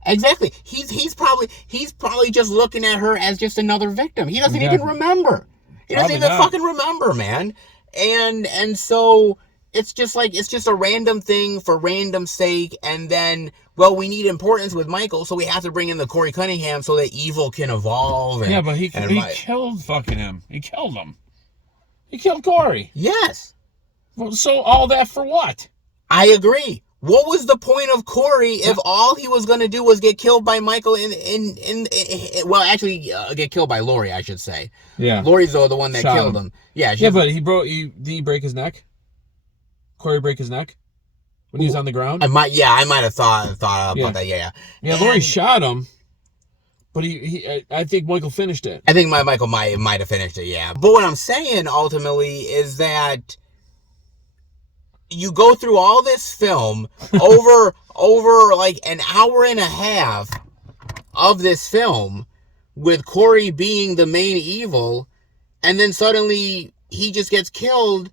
Exactly. He's probably just looking at her as just another victim. He doesn't even remember. He doesn't even fucking remember, man. And so it's just a random thing for random sake, and then, well, we need importance with Michael, so we have to bring in the Corey Cunningham so that evil can evolve. Yeah, but he killed fucking him. He killed him. He killed Corey. Yes. Well, so all that for what? I agree. What was the point of Corey if all he was going to do was get killed by Michael get killed by Laurie, I should say. Yeah. Laurie's the one that killed him. Yeah. But did he break his neck? Corey break his neck when he was on the ground? I might have thought about that. Yeah. Yeah, Laurie shot him. But I think Michael finished it. I think Michael might have finished it, yeah. But what I'm saying ultimately is that you go through all this film over like an hour and a half of this film with Corey being the main evil, and then suddenly he just gets killed,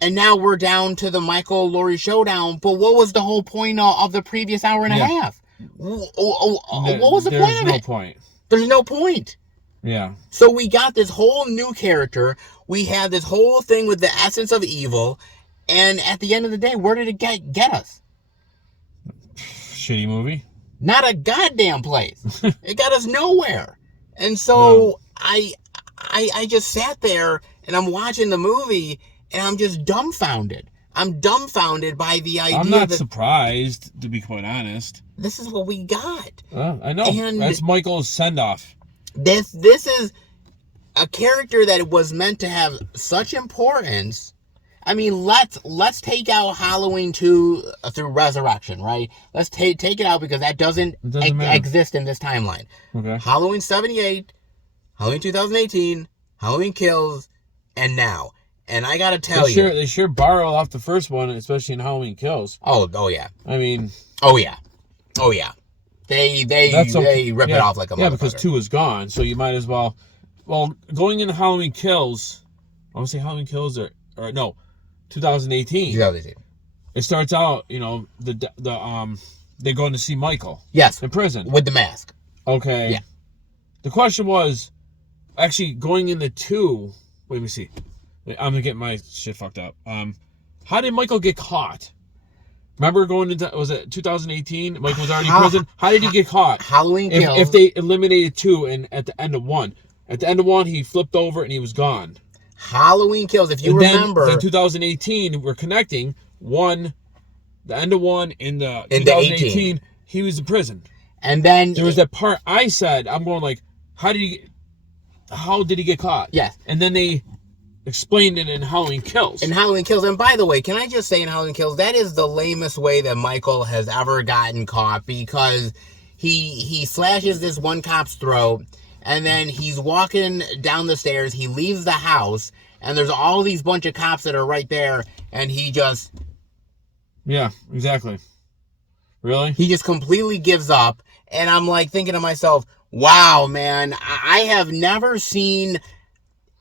and now we're down to the Michael-Laurie showdown. But what was the whole point of the previous hour and a half? What was the point of it? There's no point. There's no point. Yeah. So we got this whole new character. We had this whole thing with the essence of evil. And at the end of the day, where did it get us? Shitty movie. Not a goddamn place. It got us nowhere. And so I just sat there and I'm watching the movie and I'm just dumbfounded. I'm dumbfounded by the idea. I'm not surprised, to be quite honest. This is what we got. I know. And that's Michael's send-off. This is a character that was meant to have such importance. I mean, let's take out Halloween 2 through Resurrection, right? Let's take it out because that doesn't exist in this timeline. Okay. Halloween 78, Halloween 2018, Halloween Kills, and now. And I gotta tell you, they sure borrow off the first one, especially in Halloween Kills. Oh yeah. I mean. Oh yeah. They rip it off like a motherfucker. Yeah, because 2 is gone, so you might as well. Well, going into Halloween Kills, I want to say Halloween Kills or no, 2018. 2018. It starts out, they're going to see Michael. Yes. In prison with the mask. Okay. Yeah. The question was, actually going into 2. Wait, let me see. I'm gonna get my shit fucked up. How did Michael get caught? Remember going into, was it 2018? Mike was already in prison. How did he get caught? Halloween Kills. If they eliminated 2 and at the end of 1. At the end of 1, he flipped over and he was gone. Halloween Kills, if you remember. Then 2018, we're connecting 1, the end of 1 in the 2018, he was in prison. And then there was that part I said, I'm going like, how did he get caught? Yes. And then they explained it in Halloween Kills. In Halloween Kills. And by the way, can I just say in Halloween Kills, that is the lamest way that Michael has ever gotten caught, because he slashes this one cop's throat, and then he's walking down the stairs, he leaves the house, and there's all these bunch of cops that are right there, and he just... Yeah, exactly. Really? He just completely gives up, and I'm like thinking to myself, wow, man, I have never seen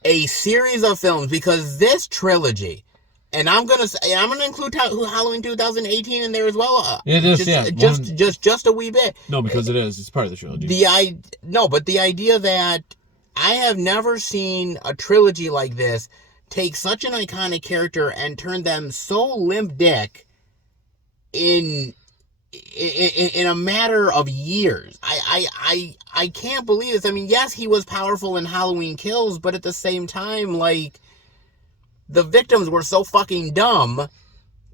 a series of films, because this trilogy, and I'm gonna include Halloween 2018 in there as well. It is, just a wee bit. No, because it is. It's part of the trilogy. But the idea that I have never seen a trilogy like this take such an iconic character and turn them so limp dick in a matter of years. I can't believe this. I mean, yes, he was powerful in Halloween Kills, but at the same time, like, the victims were so fucking dumb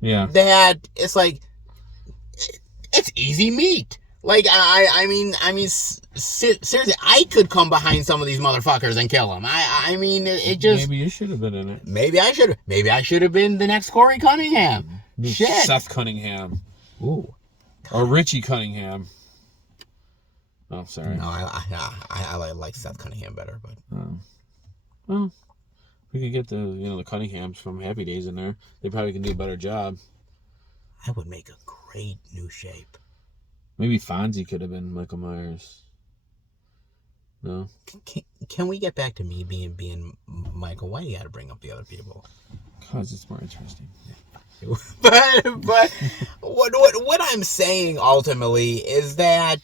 that it's like, it's easy meat. Like, I mean, seriously, I could come behind some of these motherfuckers and kill them. I mean, it just... Maybe you should have been in it. Maybe I should have been the next Corey Cunningham. Shit. Seth Cunningham. Ooh. Or Richie Cunningham. Oh, sorry. No, I like Seth Cunningham better, but... Well, we could get the Cunninghams from Happy Days in there. They probably can do a better job. I would make a great new Shape. Maybe Fonzie could have been Michael Myers. No? Can we get back to me being Michael? Why do you got to bring up the other people? Because it's more interesting. but what I'm saying ultimately is that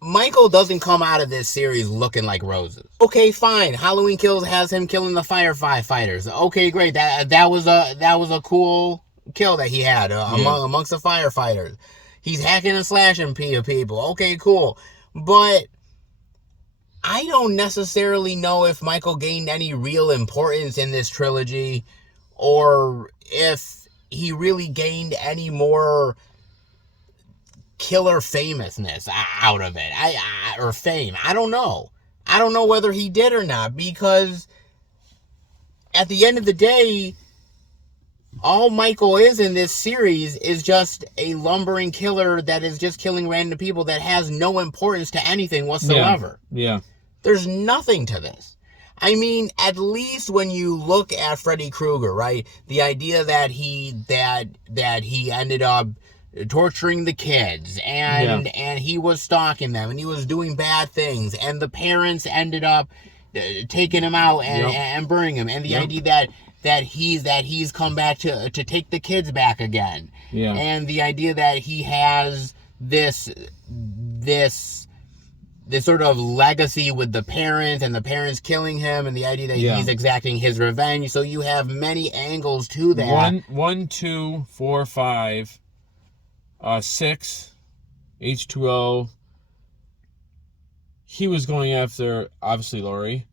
Michael doesn't come out of this series looking like roses. Okay, fine. Halloween Kills has him killing the firefighters. Okay, great. That was a cool kill that he had amongst the firefighters. He's hacking and slashing people. Okay, cool. But I don't necessarily know if Michael gained any real importance in this trilogy, or if he really gained any more killer famousness out of it, or fame. I don't know. I don't know whether he did or not, because at the end of the day, all Michael is in this series is just a lumbering killer that is just killing random people that has no importance to anything whatsoever. Yeah. There's nothing to this. I mean, at least when you look at Freddy Krueger, right? The idea that he ended up torturing the kids, and he was stalking them, and he was doing bad things, and the parents ended up taking him out and burning him, and the idea that he's come back to take the kids back again, and the idea that he has this sort of legacy with the parents, and the parents killing him, and the idea that he's exacting his revenge. So you have many angles to that. 1, 2, 4, 5, 6, H2O. He was going after, obviously, Laurie,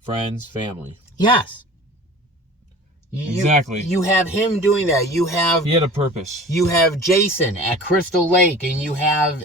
friends, family. Yes. Exactly. You have him doing that. He had a purpose. You have Jason at Crystal Lake, and you have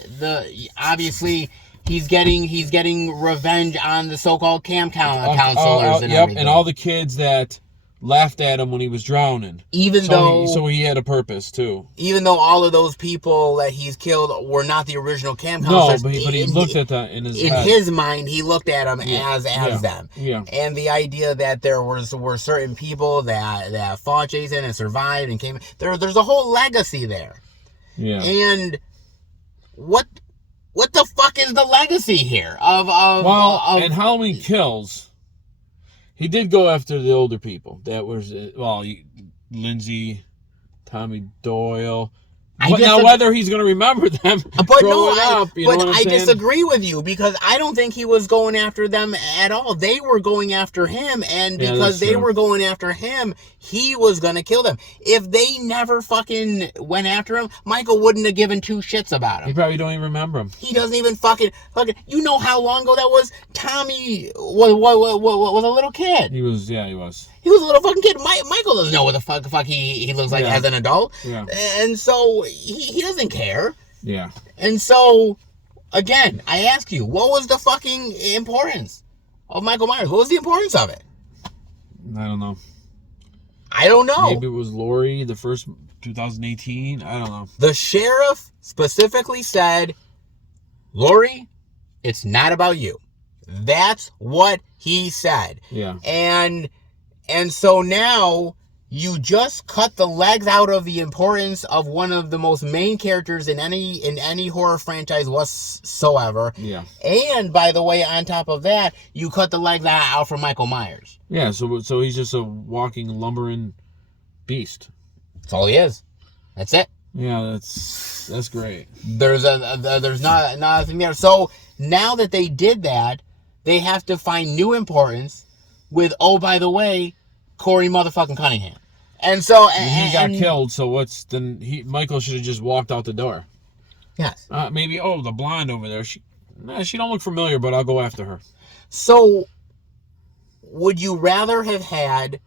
obviously he's getting revenge on the so-called camp counselors and everything. And all the kids that laughed at him when he was drowning. So he had a purpose too. Even though all of those people that he's killed were not the original camp counselors. No, but he looked at that in his head. His mind, he looked at them as them. Yeah. And the idea that there were certain people that fought Jason and survived and came. There's a whole legacy there. Yeah. And what the fuck is the legacy here of and Halloween Kills? He did go after the older people. That was, Lindsay, Tommy Doyle. Now, whether he's going to remember them growing up, you know what I'm saying? Disagree with you because I don't think he was going after them at all. They were going after him, and because they were going after him, he was going to kill them. If they never fucking went after him, Michael wouldn't have given two shits about him. He probably don't even remember him. He doesn't even fucking. You know how long ago that was? Tommy was a little kid. He was. Yeah, he was. He was a little fucking kid. Michael doesn't know what the fuck he looks like as an adult. Yeah. And so he doesn't care. Yeah. And so, again, I ask you, what was the fucking importance of Michael Myers? What was the importance of it? I don't know. I don't know. Maybe it was Laurie, the first 2018. I don't know. The sheriff specifically said, Laurie, it's not about you. That's what he said. Yeah. And so now you just cut the legs out of the importance of one of the most main characters in any horror franchise whatsoever. Yeah. And by the way, on top of that, you cut the legs out from Michael Myers. Yeah, so he's just a walking lumbering beast. That's all he is. That's it. Yeah, that's great. There's nothing there. So now that they did that, they have to find new importance with, oh, by the way, Corey motherfucking Cunningham. And so he got killed, so Michael should have just walked out the door. Yes. Maybe the blonde over there. She don't look familiar, but I'll go after her. So would you rather have had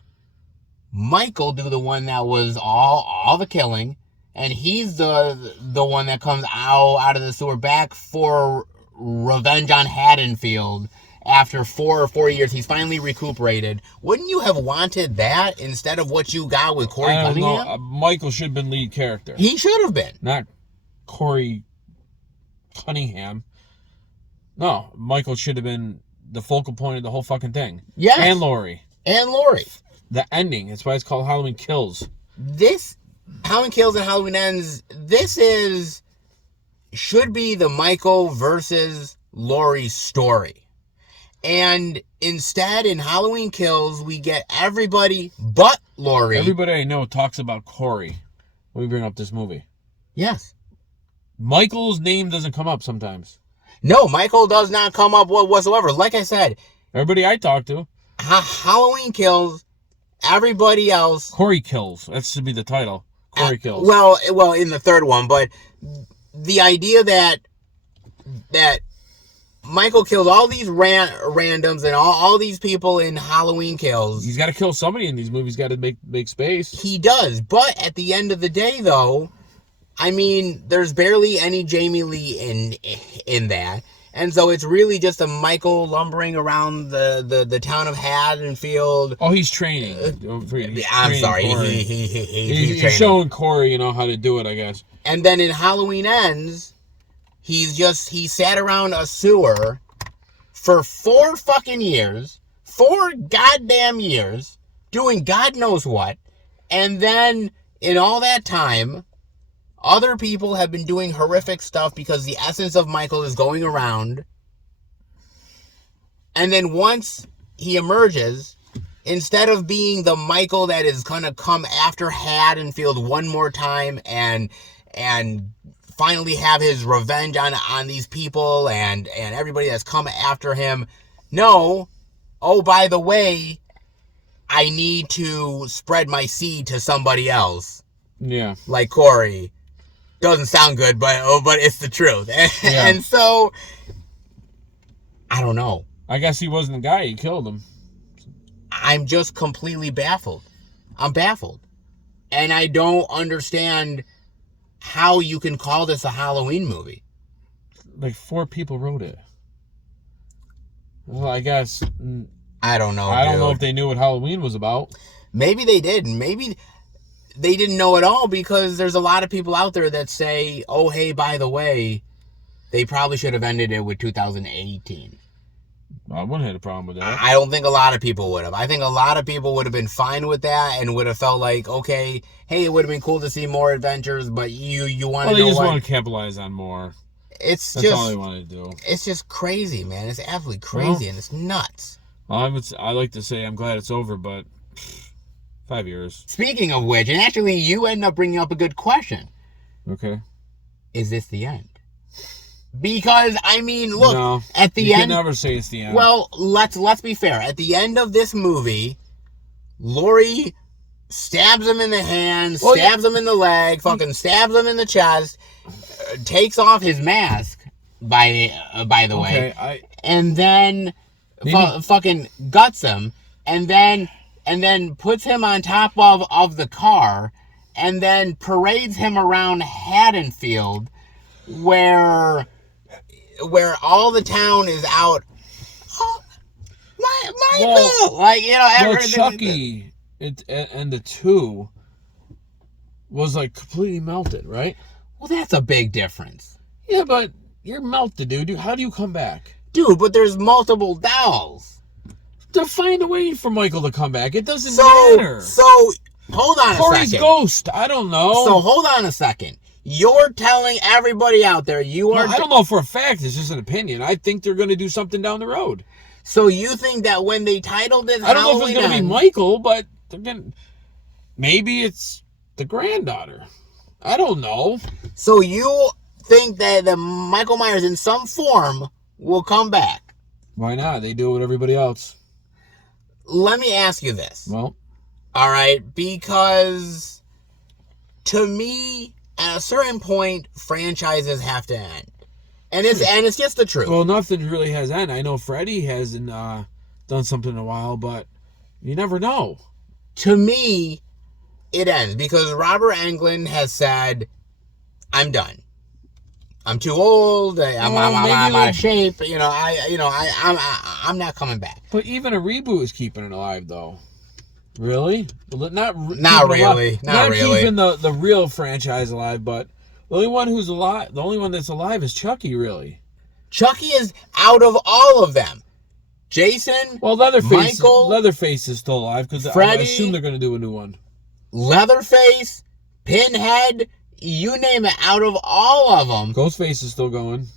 Michael do the one that was all the killing, and he's the one that comes out of the sewer back for revenge on Haddonfield? After 4 or 4 years, he's finally recuperated. Wouldn't you have wanted that instead of what you got with Corey Cunningham? Know. Michael should have been lead character. He should have been. Not Corey Cunningham. No, Michael should have been the focal point of the whole fucking thing. Yes. And Laurie. The ending. That's why it's called Halloween Kills. This, Halloween Kills and Halloween Ends, should be the Michael versus Laurie story. And instead, in Halloween Kills, we get everybody but Laurie. Everybody I know talks about Corey when we bring up this movie. Yes. Michael's name doesn't come up sometimes. No, Michael does not come up whatsoever. Like I said, everybody I talk to. Halloween Kills, everybody else. Corey Kills. That should be the title. Corey Kills. Well, in the third one, but the idea that Michael kills all these randoms and all these people in Halloween Kills. He's got to kill somebody in these movies. Got to make space. He does, but at the end of the day, though, I mean, there's barely any Jamie Lee in that, and so it's really just a Michael lumbering around the town of Haddonfield. Oh, he's training. I'm sorry, he's showing Corey, how to do it, I guess. And then in Halloween Ends, he sat around a sewer for 4 fucking years, 4 goddamn years, doing God knows what. And then in all that time, other people have been doing horrific stuff because the essence of Michael is going around. And then once he emerges, instead of being the Michael that is going to come after Haddonfield one more time and finally have his revenge on these people and everybody that's come after him. No. Oh, by the way, I need to spread my seed to somebody else. Yeah. Like Corey. Doesn't sound good, but it's the truth. Yeah. And so, I don't know. I guess he wasn't the guy. He killed him. I'm just completely baffled. I'm baffled. And I don't understand how you can call this a Halloween movie. Like 4 people wrote it. Well, I guess. I don't know. I don't know if they knew what Halloween was about. Maybe they did. Maybe they didn't know at all because there's a lot of people out there that say, oh, hey, by the way, they probably should have ended it with 2018. I wouldn't have a problem with that. I don't think a lot of people would have. I think a lot of people would have been fine with that and would have felt like, okay, hey, it would have been cool to see more adventures, but you want to know what? They just want to capitalize on more. That's all they want to do. It's just crazy, man. It's absolutely crazy, and it's nuts. I like to say I'm glad it's over, but 5 years. Speaking of which, and actually you end up bringing up a good question. Okay. Is this the end? Because, I mean, look, no, at the you end... can never say it's the end. Well, let's be fair. At the end of this movie, Laurie stabs him in the hand, stabs him in the leg, fucking stabs him in the chest, takes off his mask, by the way, and then fucking guts him, and then puts him on top of the car, and then parades him around Haddonfield, where all the town is out. Oh, Michael! Well, Chucky and the 2 was like completely melted, right? Well, that's a big difference. Yeah, but you're melted, dude. How do you come back? Dude, but there's multiple dolls. To find a way for Michael to come back. It doesn't matter. So, hold on a second. Corey's ghost. I don't know. So, hold on a second. You're telling everybody out there I don't know for a fact. It's just an opinion. I think they're going to do something down the road. So you think that when they titled it, I don't know if it's going to be Michael, but maybe it's the granddaughter. I don't know. So you think that the Michael Myers in some form will come back? Why not? They do it with everybody else. Let me ask you this. Well, all right, because to me, at a certain point, franchises have to end. And it's just the truth. Well, nothing really has ended. I know Freddy hasn't done something in a while, but you never know. To me, it ends because Robert Englund has said, "I'm done. I'm too old. I'm out of shape. I'm not coming back." But even a reboot is keeping it alive, though. Really? Well, not really. Not really. Keeping the real franchise alive, but. The only one who's alive, the only one that's alive is Chucky, really. Chucky is out of all of them. Jason, well, Michael, Leatherface is still alive because I assume they're going to do a new one. Leatherface, Pinhead, you name it. Out of all of them, Ghostface is still going.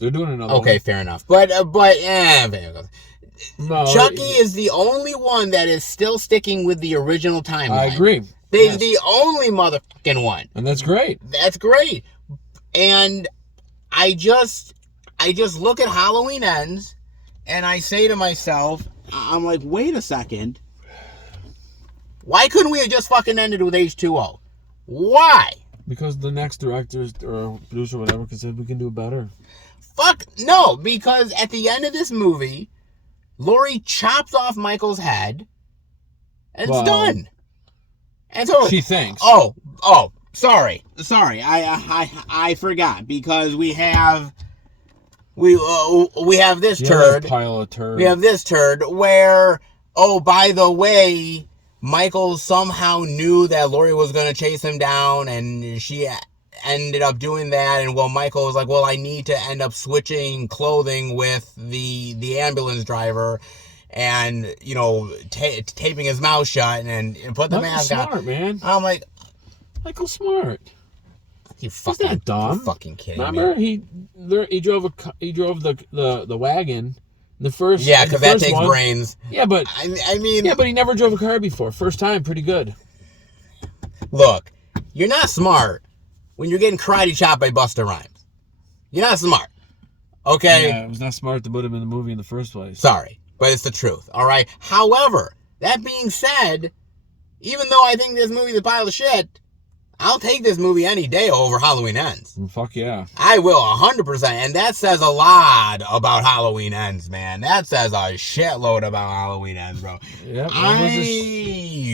They're doing another one. Okay, fair enough. But no, Chucky is the only one that is still sticking with the original timeline. I agree. They're the only motherfucking one. And that's great. That's great. And I just look at Halloween Ends and I say to myself, I'm like, wait a second. Why couldn't we have just fucking ended with H2O? Why? Because the next director or producer or whatever said we can do it better. Fuck no, because at the end of this movie, Laurie chops off Michael's head and it's done. And so she thinks. Oh, sorry. I forgot because we have this turd. Pile of turd. We have this turd where, oh, by the way, Michael somehow knew that Laurie was going to chase him down, and she ended up doing that. And Michael was like, well, I need to end up switching clothing with the ambulance driver. And, taping his mouth shut and put the mask on. Smart, man. I'm like, Michael's smart. You fucking not dumb. You fucking kidding Remember, me? he drove the wagon. The first. Yeah, because that takes brains. Yeah, but I mean. Yeah, but he never drove a car before. First time, pretty good. Look, you're not smart when you're getting karate chopped by Busta Rhymes. You're not smart. Okay. Yeah, it was not smart to put him in the movie in the first place. Sorry. But it's the truth, all right? However, that being said, even though I think this movie's a pile of shit, I'll take this movie any day over Halloween Ends. Fuck yeah. I will, 100%. And that says a lot about Halloween Ends, man. That says a shitload about Halloween Ends, bro. Yep.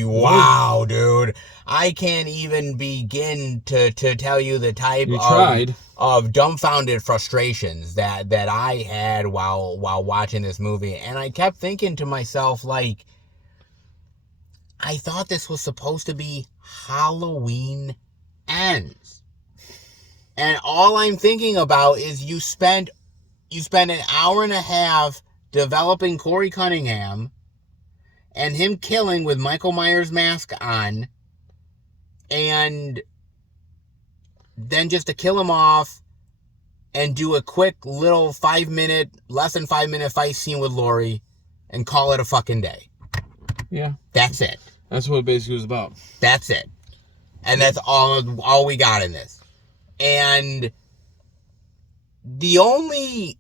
Wow, dude. I can't even begin to tell you the type of dumbfounded frustrations that I had while watching this movie. And I kept thinking to myself, like, I thought this was supposed to be Halloween Ends. And all I'm thinking about is you spent an hour and a half developing Corey Cunningham and him killing with Michael Myers' mask on, and then just to kill him off and do a quick little less than 5 minute fight scene with Laurie and call it a fucking day. Yeah. That's it. That's what it basically was about. That's it. And that's all we got in this. And the only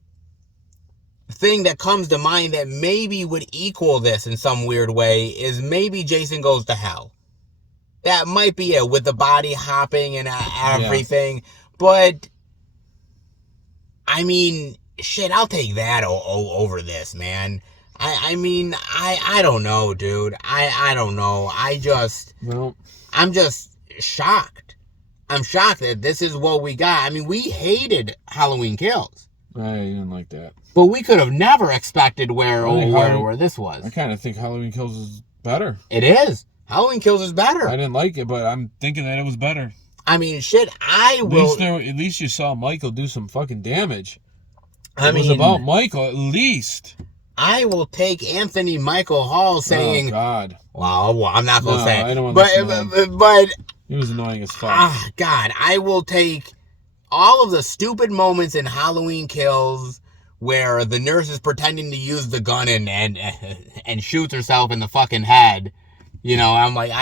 thing that comes to mind that maybe would equal this in some weird way is maybe Jason Goes to Hell. That might be it, with the body hopping and everything. Yeah. But, I mean, shit, I'll take that over this, man. I don't know, dude. I don't know. I'm just shocked. I'm shocked that this is what we got. I mean, we hated Halloween Kills. I didn't like that. But we could have never expected where this was. I kind of think Halloween Kills is better. It is. Halloween Kills is better. I didn't like it, but I'm thinking that it was better. I mean, shit, at least you saw Michael do some fucking damage. It was about Michael, at least. I will take Anthony Michael Hall saying... Oh, God. Well, I'm not going to say it. I don't want to but it was annoying as fuck. God, I will take all of the stupid moments in Halloween Kills where the nurse is pretending to use the gun and shoots herself in the fucking head. You know, I'm like,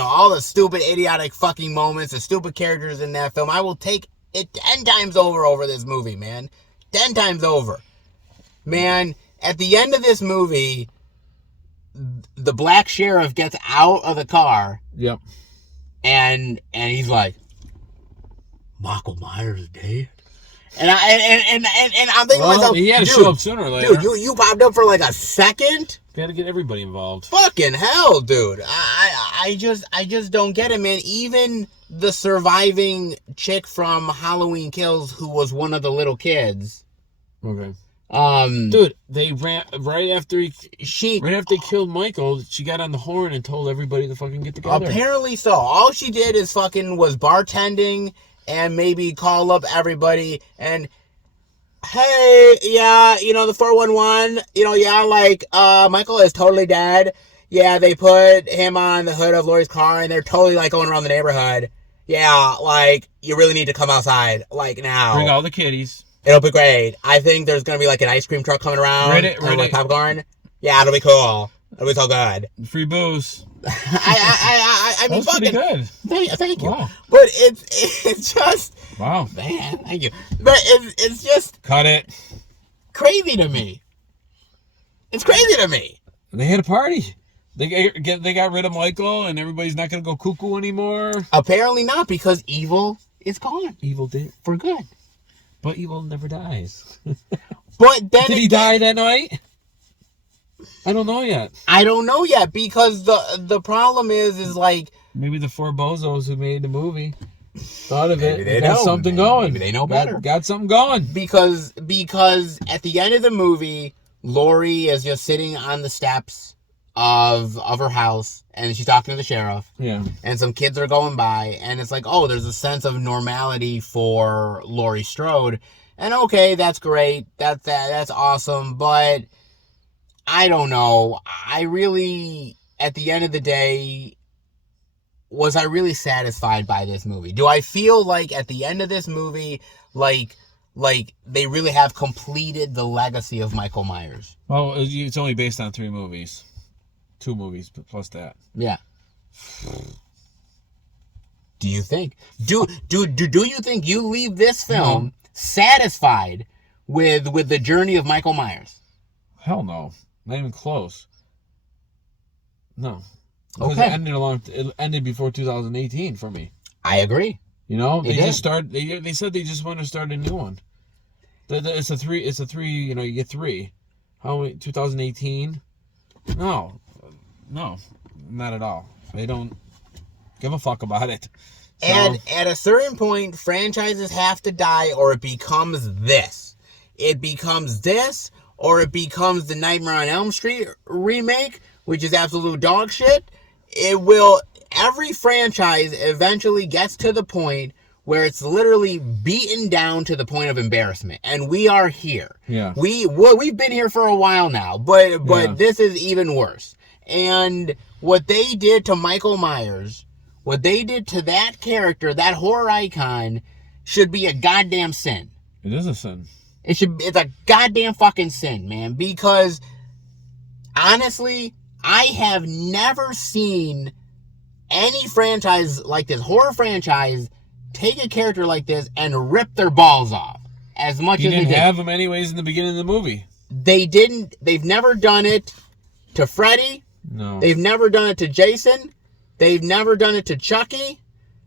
all the stupid, idiotic fucking moments, the stupid characters in that film, I will take it 10 times over this movie, man. 10 times over. Man, at the end of this movie, the black sheriff gets out of the car. Yep. And he's like, Michael Myers is dead. And I'm thinking to myself, he had to show up sooner or later. Dude, you popped up for like a second? Got to get everybody involved. Fucking hell, dude. I just don't get it, man. Even the surviving chick from Halloween Kills, who was one of the little kids. Okay. Dude, they ran right after they killed Michael. She got on the horn and told everybody to fucking get together. Apparently so. All she did is was bartending and maybe call up everybody and, hey, yeah, the 411, Michael is totally dead. Yeah, they put him on the hood of Lori's car and they're totally going around the neighborhood. Yeah, you really need to come outside now. Bring all the kiddies. It'll be great. I think there's going to be an ice cream truck coming around. Ready. Popcorn. Yeah, it'll be cool. It'll be so good. Free booze. I mean, that's pretty good. Thank you. Wow. But it's just... Wow. Man, thank you. But it's just... Cut it. Crazy to me. It's crazy to me. They had a party. They got rid of Michael and everybody's not going to go cuckoo anymore. Apparently not, because evil is gone. Evil did. For good. But evil never dies. But then did he die that night? I don't know yet. Because the problem is maybe the four bozos who made the movie thought of it. They got something going. Maybe they know better. Got something going. Because at the end of the movie, Lori is just sitting on the steps of her house and she's talking to the sheriff. Yeah. And some kids are going by and it's there's a sense of normality for Laurie Strode. And okay, that's great. That's awesome. But I don't know. I really, at the end of the day, was I really satisfied by this movie? Do I feel at the end of this movie, they really have completed the legacy of Michael Myers? Well, it's only based on 3 movies. 2 movies plus that. Yeah. Do you think? Do you think you leave this film satisfied with the journey of Michael Myers? Hell no. Not even close. No. Because okay. It ended before 2018 for me. I agree. They said they just want to start a new one. It's a three. You get 3. How many? 2018? No, not at all. They don't give a fuck about it. So, and at a certain point, franchises have to die, or it becomes this. It becomes this, or it becomes the Nightmare on Elm Street remake, which is absolute dog shit. Every franchise eventually gets to the point where it's literally beaten down to the point of embarrassment. And we are here. Yeah. We've been here for a while now, but This is even worse. And what they did to Michael Myers, what they did to that character, that horror icon, should be a goddamn sin. It is a sin. It's a goddamn fucking sin, man. Because honestly, I have never seen any franchise like this, horror franchise, take a character like this and rip their balls off as much as they did. You didn't have them anyways in the beginning of the movie. They didn't. They've never done it to Freddy. No. They've never done it to Jason. They've never done it to Chucky.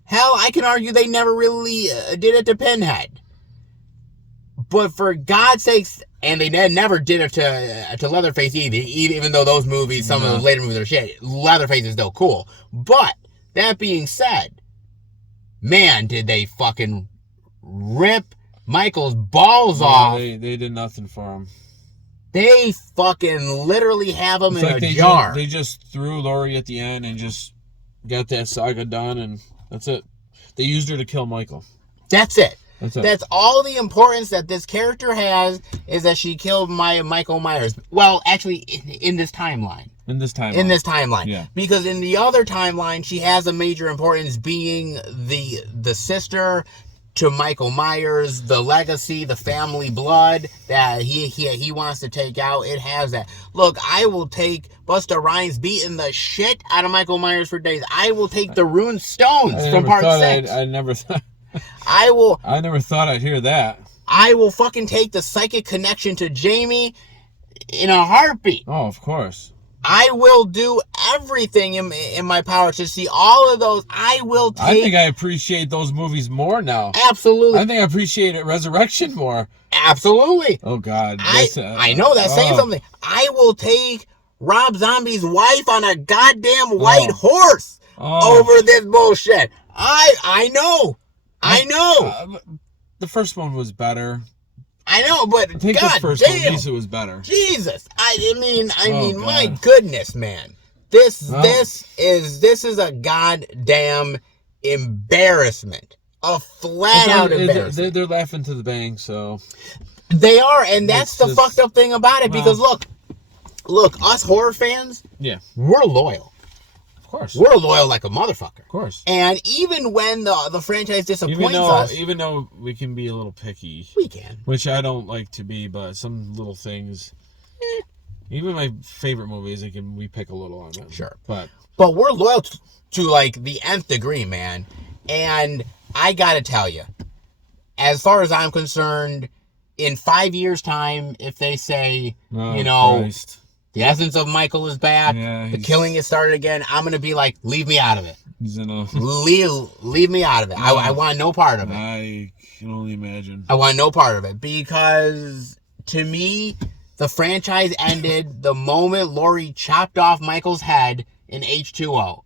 Hell, I can argue they never really did it to Pinhead. But for God's sakes, and they never did it to Leatherface either, even though those movies, some of those later movies are shit. Leatherface is still cool. But, that being said, man, did they fucking rip Michael's balls off. They did nothing for him. They fucking literally have him in a jar. They just threw Laurie at the end and just got that saga done, and that's it. They used her to kill Michael. That's it. That's it. That's all the importance that this character has, is that she killed Michael Myers. Well, actually, in this timeline. In this timeline. Yeah. Because in the other timeline, she has a major importance being the sister to Michael Myers, the legacy, the family blood that he wants to take out. It has that. Look, I will take Busta Rhymes beating the shit out of Michael Myers for days. I will take the Rune Stones from part 6. I never thought. I never thought I'd hear that. I will fucking take the psychic connection to Jamie in a heartbeat. Oh, of course. I will do everything in my power to see all of those. I will take... I think I appreciate those movies more now. Absolutely. I think I appreciate Resurrection more. Absolutely. Oh, God. I know that's saying something. I will take Rob Zombie's wife on a goddamn white horse over this bullshit. I know. The first one was better. I know, but I think God the first damn, one, Lisa, was better. Jesus, I mean, my goodness, man, this is a goddamn embarrassment, a flat out embarrassment. They're laughing to the bank, so they are, and that's the fucked up thing about it. Because look, us horror fans, we're loyal. Of course. We're loyal like a motherfucker. Of course. And even when the franchise disappoints us... Even though we can be a little picky. We can. Which I don't like to be, but some little things... Even my favorite movies, we pick a little on them. Sure. But we're loyal to like the nth degree, man. And I gotta tell you, as far as I'm concerned, in 5 years' time, if they say, Christ. The essence of Michael is back. The killing is started again. I'm going to be like, leave me out of it. Leave me out of it. I want no part of it. I can only imagine. I want no part of it. Because, to me, the franchise ended the moment Laurie chopped off Michael's head in H2O.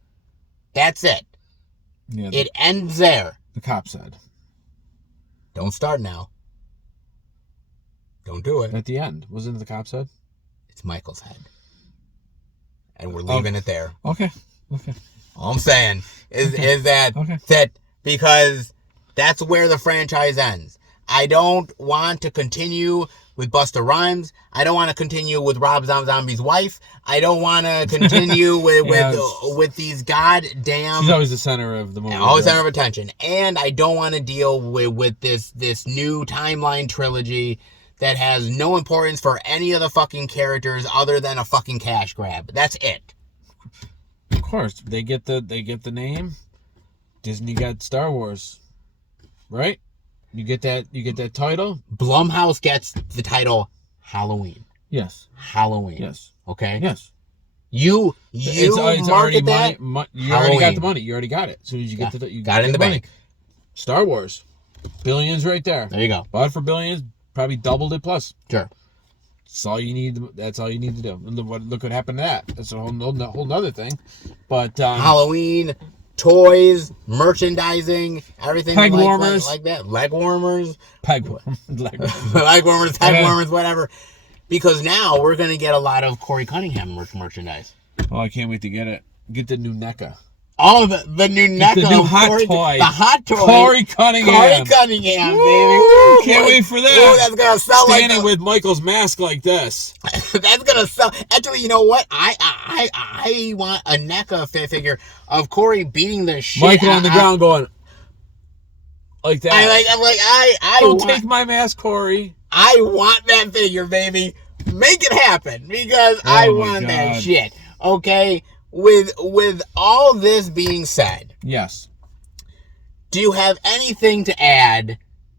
That's it. Yeah, it ends there. The cop said. Don't start now. Don't do it. At the end. Wasn't it the cop said? It's Michael's head. And we're leaving it there. Okay. All I'm saying is that because that's where the franchise ends. I don't want to continue with Busta Rhymes. I don't want to continue with Rob Zombie's wife. I don't want to continue with these goddamn... She's always the center of the movie. Always center of attention. And I don't want to deal with this new timeline trilogy that has no importance for any of the fucking characters other than a fucking cash grab. That's it. Of course, they get the name. Disney got Star Wars, right? You get that title. Blumhouse gets the title Halloween. Yes. Halloween. Yes. Okay. Yes. You market that. You already got the money. You already got it. As soon as you get you got it in the bank. Star Wars, billions right there. There you go. Bought it for billions. Probably doubled it plus. Sure. That's all you need. That's all you need to do. And look what happened to that. That's a whole nother thing. But Halloween, toys, merchandising, everything peg warmers like that. Leg warmers. Leg warmers. Leg warmers, peg warmers, whatever. Because now we're gonna get a lot of Corey Cunningham merchandise. Oh, I can't wait to get it. Get the new NECA. Oh, the new NECA. The new hot toy. The hot toy. Corey Cunningham. Baby. Can't wait for that. Ooh, that's going to sell Standing with Michael's mask like this. That's going to sell. Actually, you know what? I want a NECA figure of Corey beating the shit Michael on the ground going like that. I Don't take my mask, Corey. I want that figure, baby. Make it happen because I want that shit. Okay? with all this being said, Yes. do you have anything to add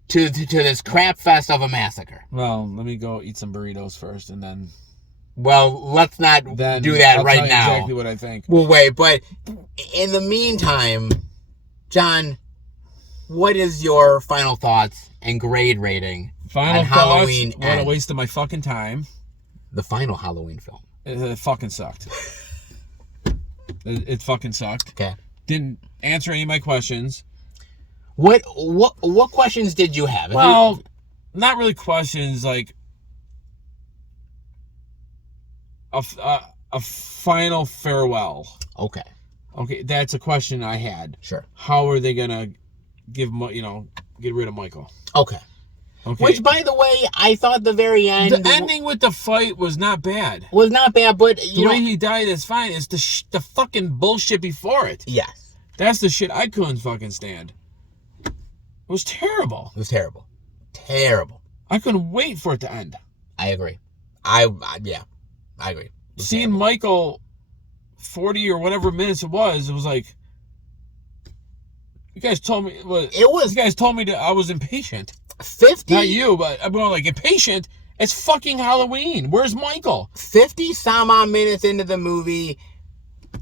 to this crap fest of a massacre? Well, let me go eat some burritos first, and then. Well, let's not Then do that I'll right tell you now. Exactly what I think. We'll wait, but in the meantime, John, what is your final thoughts and grade rating Final on thoughts. Halloween What a Ends? waste of my fucking time. The final Halloween film. It fucking sucked. It fucking sucked. Okay. Didn't answer any of my questions. What questions did you have? Well, not really questions. Like a final farewell. Okay. Okay, that's a question I had. Sure. How are they gonna get rid of Michael? Okay. Okay. Which, by the way, I thought the very end. The ending with the fight was not bad. was not bad, but The way he died is fine. It's the fucking bullshit before it. Yes. That's the shit I couldn't fucking stand. It was terrible. It was terrible. Terrible. I couldn't wait for it to end. I agree. I agree. Seeing Michael 40 or whatever minutes it was like, you guys told me you guys told me that I was impatient. 50. Not you, but I'm going like impatient. It's fucking Halloween. Where's Michael? 50 some odd minutes into the movie,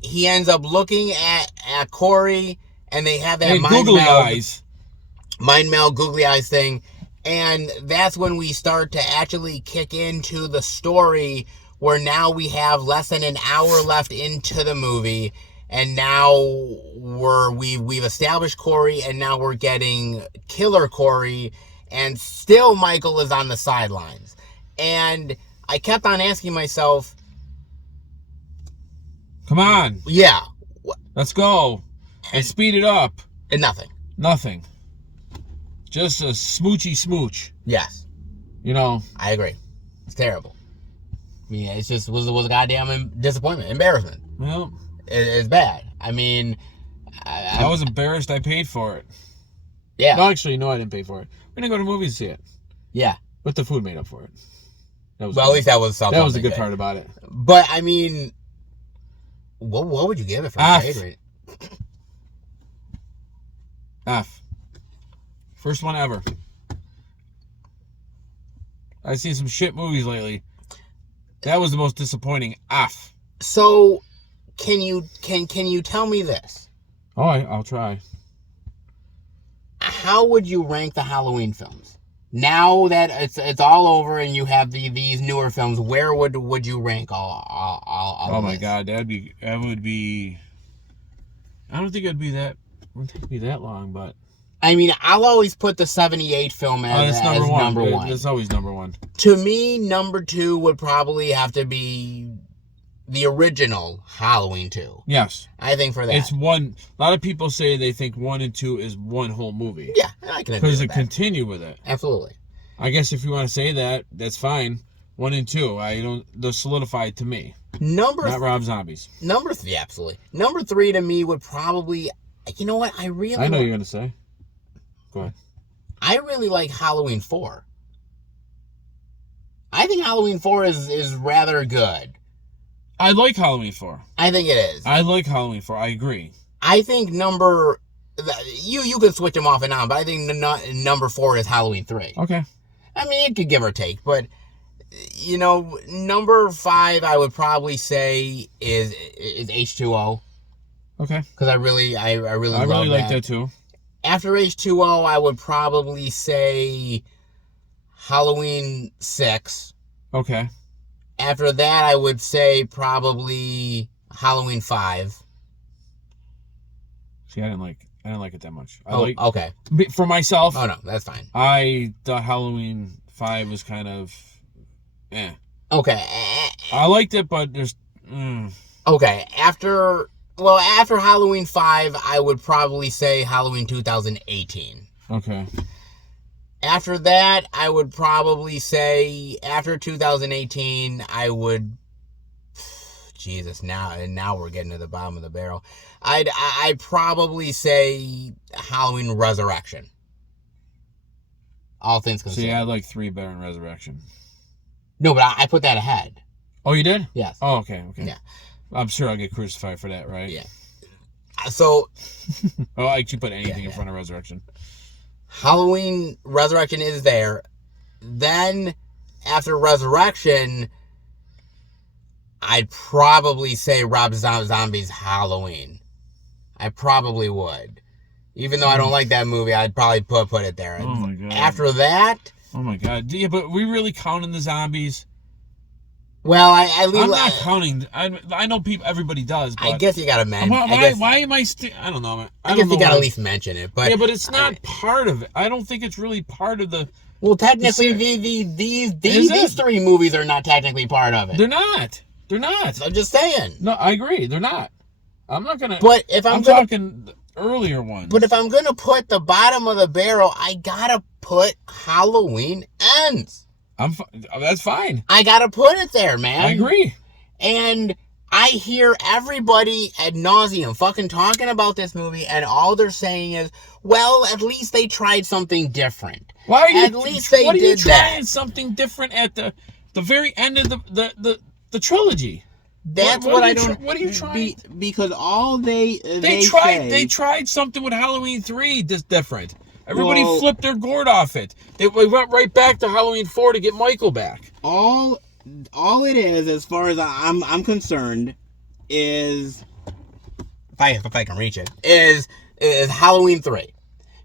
he ends up looking at Corey, and they have that mind meld googly eyes thing, and that's when we start to actually kick into the story, where now we have less than an hour left into the movie, and now we've established Corey, and now we're getting Killer Corey, and still Michael is on the sidelines. And I kept on asking myself, come on. yeah, Let's go. And speed it up. and nothing. Nothing. Just a smoochy smooch. Yes, I agree. It's terrible. I mean, it just was a goddamn disappointment, embarrassment. Well, It's bad. I mean, I was embarrassed I paid for it. yeah, No, actually, no, I didn't pay for it. We didn't go to the movies to see it. yeah. But the food made up for it. That was Well, good. at least that was something. That was the good part about it. But I mean, what would you give it for a grade rate? F. First one ever. I've seen some shit movies lately. That was the most disappointing. F. So, can you tell me this? Oh, I'll try. How would you rank the Halloween films? Now that it's all over and you have these newer films, where would you rank all Oh my this? god, that would be. I don't think it'd be that. It wouldn't take me that long, but. I mean, I'll always put the 78 film as That's number one. number one. That's always number one. To me, number 2 would probably have to be the original Halloween 2. Yes. I think for that. It's one. A lot of people say they think 1 and 2 is one whole movie. Yeah, I can agree Because with they that. continue with it. Absolutely. I guess if you want to say that, that's fine. 1 and 2, they're solidified to me. Not Rob Zombies. Number 3, absolutely. Number 3 to me would probably, you know what? I know you're gonna say. Go ahead. I really like Halloween 4. I think Halloween 4 is rather good. I like Halloween 4. I think it is. I like Halloween 4. I agree. I think you can switch them off and on, but I think number 4 is Halloween 3. Okay. I mean, it could give or take, but number 5 I would probably say is H2O. Okay. Because I really I love like that too. After H2O, I would probably say Halloween 6. Okay. After that, I would say probably Halloween 5. See, I didn't like it that much. Okay. For myself. Oh no, that's fine. I thought Halloween 5 was kind of, eh. Okay. I liked it, but there's. Okay. After Halloween 5, I would probably say Halloween 2018. Okay. After that, I would probably say after 2018, I would. Jesus, now we're getting to the bottom of the barrel. I'd probably say Halloween Resurrection. All things considered. See, I like 3 better than Resurrection. No, but I put that ahead. Oh, you did? Yes. Oh, okay. Yeah. I'm sure I'll get crucified for that, right? Yeah. So... Oh, I actually put anything in front of Resurrection. Halloween Resurrection is there. Then, after Resurrection, I'd probably say Rob Zombie's Halloween. I probably would. Even though I don't like that movie, I'd probably put it there. Oh, my God. After that... Oh, my God. Yeah, but we really counting the zombies? Well, I'm not counting. I know everybody does, but... I guess you gotta mention... Why am I I don't know, man. I guess you gotta at least mention it, but... Yeah, but it's not part of it. I don't think it's really part of the... Well, technically, these three movies are not technically part of it. They're not. They're not. I'm just saying. No, I agree. They're not. I'm not gonna... But if I'm talking the earlier ones. But if I'm gonna put the bottom of the barrel, I gotta put Halloween Ends. That's fine. I gotta put it there, man. I agree. And I hear everybody ad nauseum fucking talking about this movie, and all they're saying is, well, at least they tried something different. Why are you? At least they what did are you trying that. Something different at the very end of the trilogy? That's what I don't. What are you trying? Because all they tried something with Halloween 3 that's different. Everybody flipped their gourd off it. They went right back to Halloween 4 to get Michael back. All it is, as far as I'm concerned, is if I can reach it, is Halloween 3.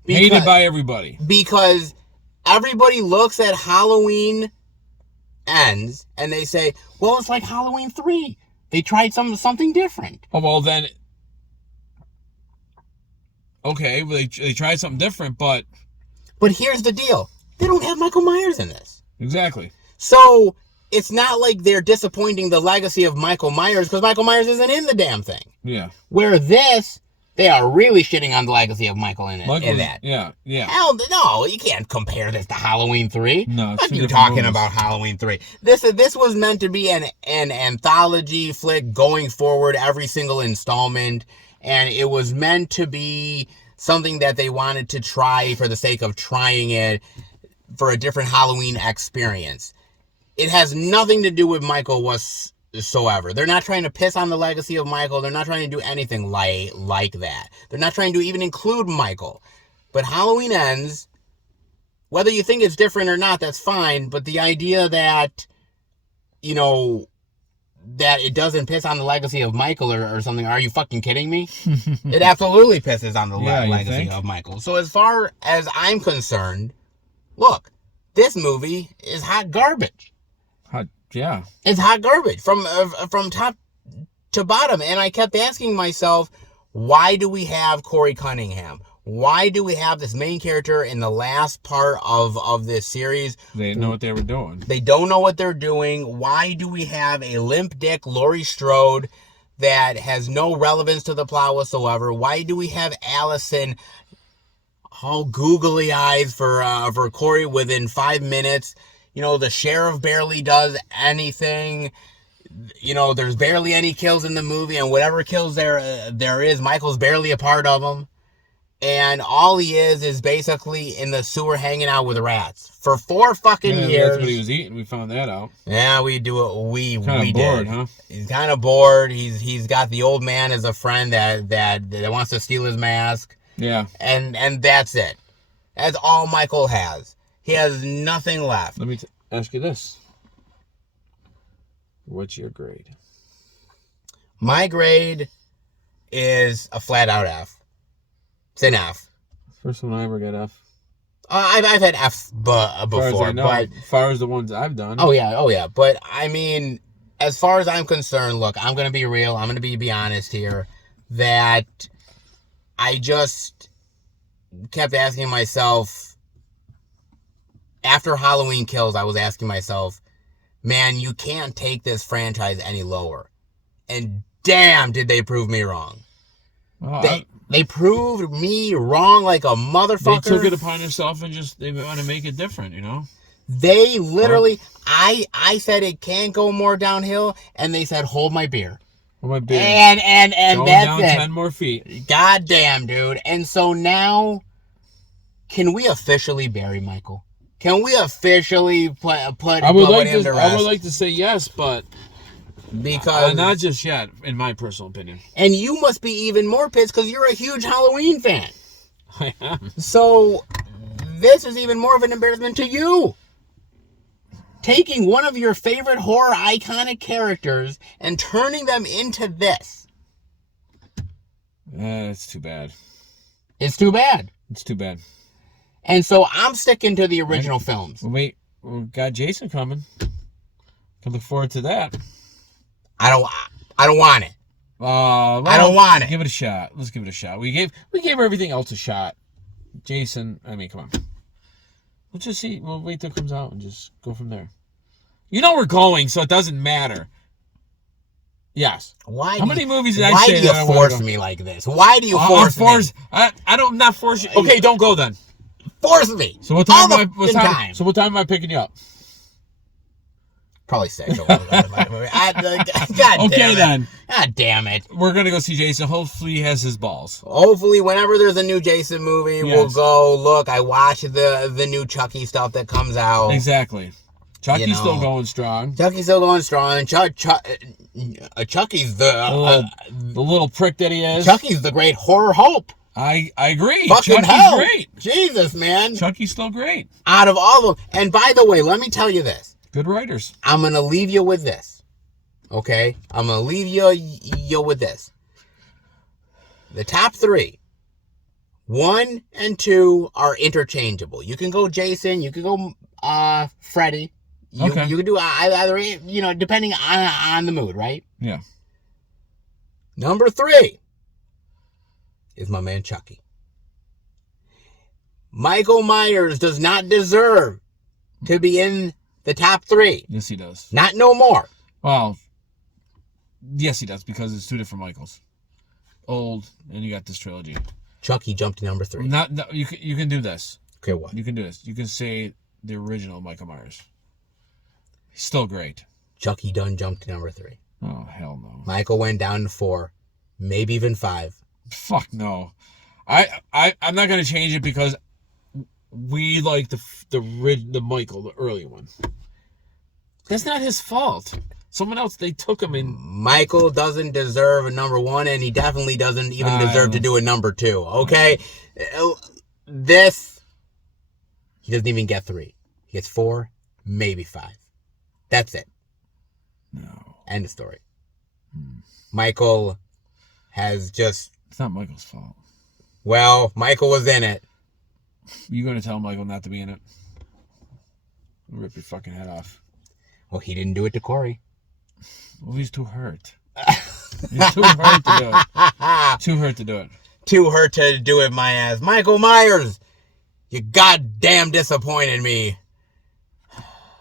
Hated by everybody. Because everybody looks at Halloween Ends and they say, well, it's like Halloween 3. They tried something different. Oh, well then... Okay, well, they tried something different, but... But here's the deal. They don't have Michael Myers in this. Exactly. So, it's not like they're disappointing the legacy of Michael Myers, because Michael Myers isn't in the damn thing. Yeah. Where this, they are really shitting on the legacy of Michael in that. Yeah. Hell, no, you can't compare this to Halloween 3. No, it's what are you talking about Halloween 3? This was meant to be an anthology flick going forward, every single installment. And it was meant to be something that they wanted to try for the sake of trying it for a different Halloween experience. It has nothing to do with Michael whatsoever. They're not trying to piss on the legacy of Michael. They're not trying to do anything like that. They're not trying to even include Michael. But Halloween Ends, whether you think it's different or not, that's fine. But the idea that, that it doesn't piss on the legacy of Michael or something. Are you fucking kidding me? It absolutely pisses on the legacy of Michael. So as far as I'm concerned, look, this movie is hot garbage. Yeah. It's hot garbage from top to bottom. And I kept asking myself, why do we have Corey Cunningham? Why do we have this main character in the last part of this series? They didn't know what they were doing. They don't know what they're doing. Why do we have a limp dick Laurie Strode that has no relevance to the plot whatsoever? Why do we have Allison all googly eyes for Corey within 5 minutes? The sheriff barely does anything. There's barely any kills in the movie, and whatever kills there is, Michael's barely a part of them. And all he is basically in the sewer hanging out with rats for 4 fucking years. That's what he was eating. We found that out. Yeah, we do it. We bored, did. Huh? He's kind of bored. He's got the old man as a friend that wants to steal his mask. Yeah. And that's it. That's all Michael has. He has nothing left. Let me ask you this. What's your grade? My grade is a flat out F. It's an F. First one I ever got F. I've had F's before, as far as the ones I've done. Oh yeah. But I mean, as far as I'm concerned, look, I'm gonna be real. I'm gonna be honest here. That I just kept asking myself. After Halloween Kills, I was asking myself, man, you can't take this franchise any lower. And damn, did they prove me wrong. Well, They proved me wrong like a motherfucker. They took it upon themselves and they want to make it different, They literally, I said it can't go more downhill, and they said, hold my beer. Hold my beer. And going that's down it. 10 more feet. Goddamn, dude. And so now, can we officially bury Michael? Can we officially put him to rest? I would like to say yes, but Because not just yet, in my personal opinion. And you must be even more pissed because you're a huge Halloween fan. I am. So this is even more of an embarrassment to you. Taking one of your favorite horror iconic characters and turning them into this. It's too bad. It's too bad. It's too bad. And so I'm sticking to the original films. Wait, we got Jason coming. Can look forward to that. I don't want it. Well, I don't want it. Give it a shot. Let's give it a shot. We gave everything else a shot. Jason, I mean, come on. We'll just see. We'll wait till it comes out and just go from there. You know we're going, so it doesn't matter. Yes. How many movies did I Why say? do you force me like this? Why do you force me? I'm not forcing you. Okay, don't go then. Force me. So what time am I picking you up? Probably 6. God damn it. We're going to go see Jason. Hopefully he has his balls. Hopefully whenever there's a new Jason movie, we'll go, look, I watch the new Chucky stuff that comes out. Exactly. Chucky's still going strong. Chucky's still going strong. And Chucky's the little prick that he is. Chucky's the great horror hope. I agree. Fucking Chucky's hell. Great. Jesus, man. Chucky's still great. Out of all of them. And by the way, let me tell you this. Good writers. I'm going to leave you with this. Okay? I'm going to leave you with this. The top 3. 1 and 2 are interchangeable. You can go Jason. You can go Freddy. You can do either, depending on the mood, right? Yeah. Number 3 is my man Chucky. Michael Myers does not deserve to be in the top 3. Yes, he does. Not no more. Well, yes, he does, because it's 2 different Michaels. Old, and you got this trilogy. Chucky jumped to number 3. No, you can do this. Okay, what? You can do this. You can say the original Michael Myers. He's still great. Chucky done jumped to number 3. Oh, hell no. Michael went down to 4, maybe even 5. Fuck no. I'm not gonna change it because we like the Michael, the early one. That's not his fault. Someone else, they took him in. Michael doesn't deserve a number 1, and he definitely doesn't even deserve to do a number 2. Okay? This, he doesn't even get 3. He gets 4, maybe 5. That's it. No. End of story. Michael has just... It's not Michael's fault. Well, Michael was in it. You gonna tell Michael not to be in it? Rip your fucking head off. Well, he didn't do it to Corey. Well, he's too hurt. He's too hurt to do it. Too hurt to do it. Too hurt to do it, my ass. Michael Myers, you goddamn disappointed me.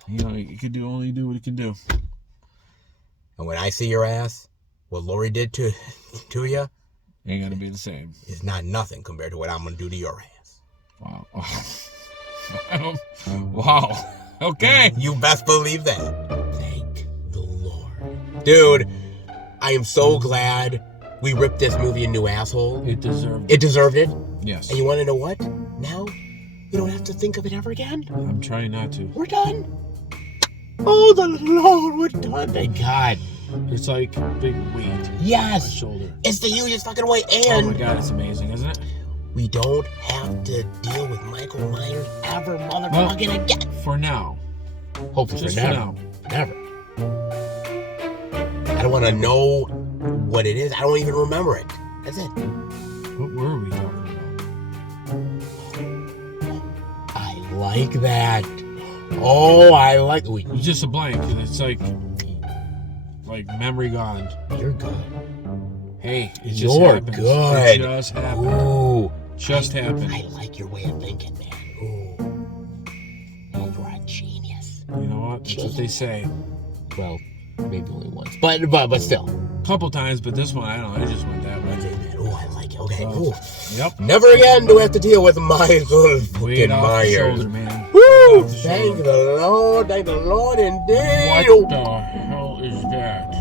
You know, he could only do what he can do. And when I see your ass, what Lori did to you ain't gonna be the same. It's not nothing compared to what I'm gonna do to your ass. Wow. Wow. Okay. You best believe that. Thank the Lord. Dude, I am so glad we ripped this movie a new asshole. It deserved it. It deserved it? Yes. And you want to know what? Now, you don't have to think of it ever again. I'm trying not to. We're done. Oh, the Lord, we're done. Thank God. It's like a big weight on my shoulder. It's the hugest fucking weight. And oh my God, it's amazing, isn't it? We don't have to deal with Michael Myers ever motherfucking again. For now. Hopefully just for now. Never. I don't want to know what it is. I don't even remember it. That's it. What were we talking about? I like that. Oh, I like... It's just a blank, and it's like memory gone. You're good. Hey, it just You're happens. good. It just happened. Ooh. Happened. I like your way of thinking, man. Ooh. You're a genius. You know what? That's what they say. Well, maybe only once. But still. A couple times, but this one, I don't know. I just went that way. Oh, I like it. Okay. Ooh. Yep. Never again do we have to deal with Michael fucking Myers. Shoulder, man. Woo! Thank the Lord. Thank the Lord indeed. What the hell is that?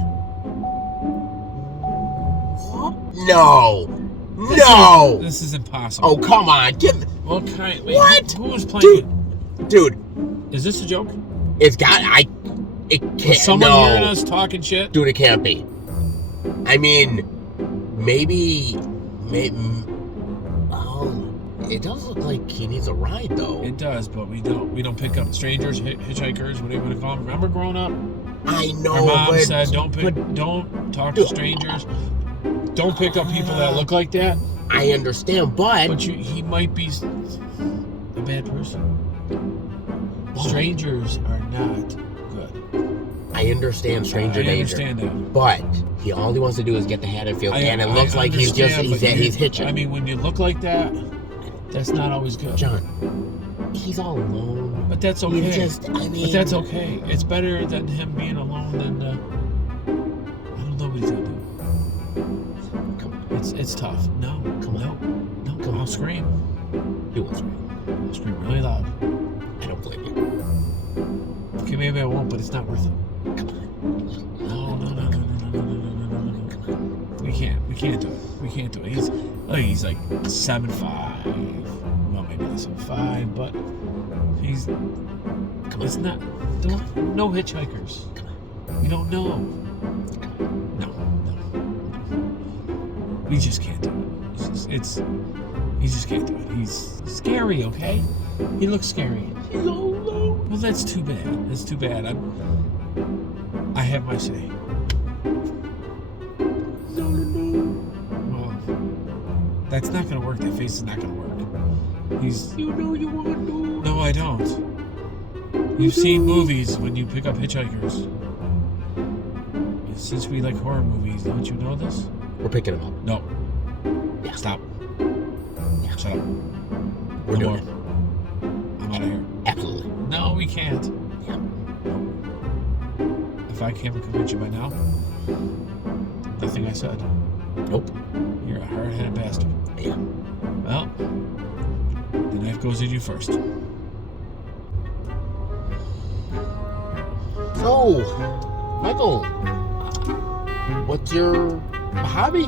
No. This is impossible. Oh, come on. What kind? Wait, what? Who was playing? Dude. Is this a joke? It's It can't. Was someone no. hearing us talking shit? Dude, it can't be. I mean, maybe. Oh, it does look like he needs a ride, though. It does, but we don't pick up strangers, hitchhikers, whatever you want to call them. Remember growing up? I know. Our mom but, said don't talk to strangers. Don't pick up people that look like that. I understand, but he might be a bad person. Strangers are not good. I understand stranger danger. I understand that. But all he wants to do is get the Haddonfield, and it looks like he's hitching. I mean, when you look like that, that's not always good. John, he's all alone. But that's okay. But that's okay. It's better than him being alone than I don't know what he's gonna do. Come on. It's tough. No, come on. No, come on. I'll scream. You won't scream. I'll scream really loud. I don't blame you. Okay, maybe I won't, but it's not worth it. Come on. No. We can't do it. We can't do it. He's like 7'5". Well, maybe not 7'5", but he's. Come on. It's not. No hitchhikers. Come on. We don't know. No. We just can't do it. He just can't do it. He's scary, okay? He looks scary. He's all alone. Well, that's too bad. That's too bad. I have my say. Well, that's not gonna work. That face is not gonna work. He's. You know you want to. No, I don't. You've seen movies when you pick up hitchhikers. Since we like horror movies, don't you know this? We're picking him up. No. Yeah. Stop. Yeah. Shut up. We're No doing more. I'm out of here. Absolutely. No, we can't. Yeah. If I can't convince you by now, nothing I said. Nope. You're a hard-headed bastard. Yeah. Well, the knife goes in you first. So, Michael, what's your hobby?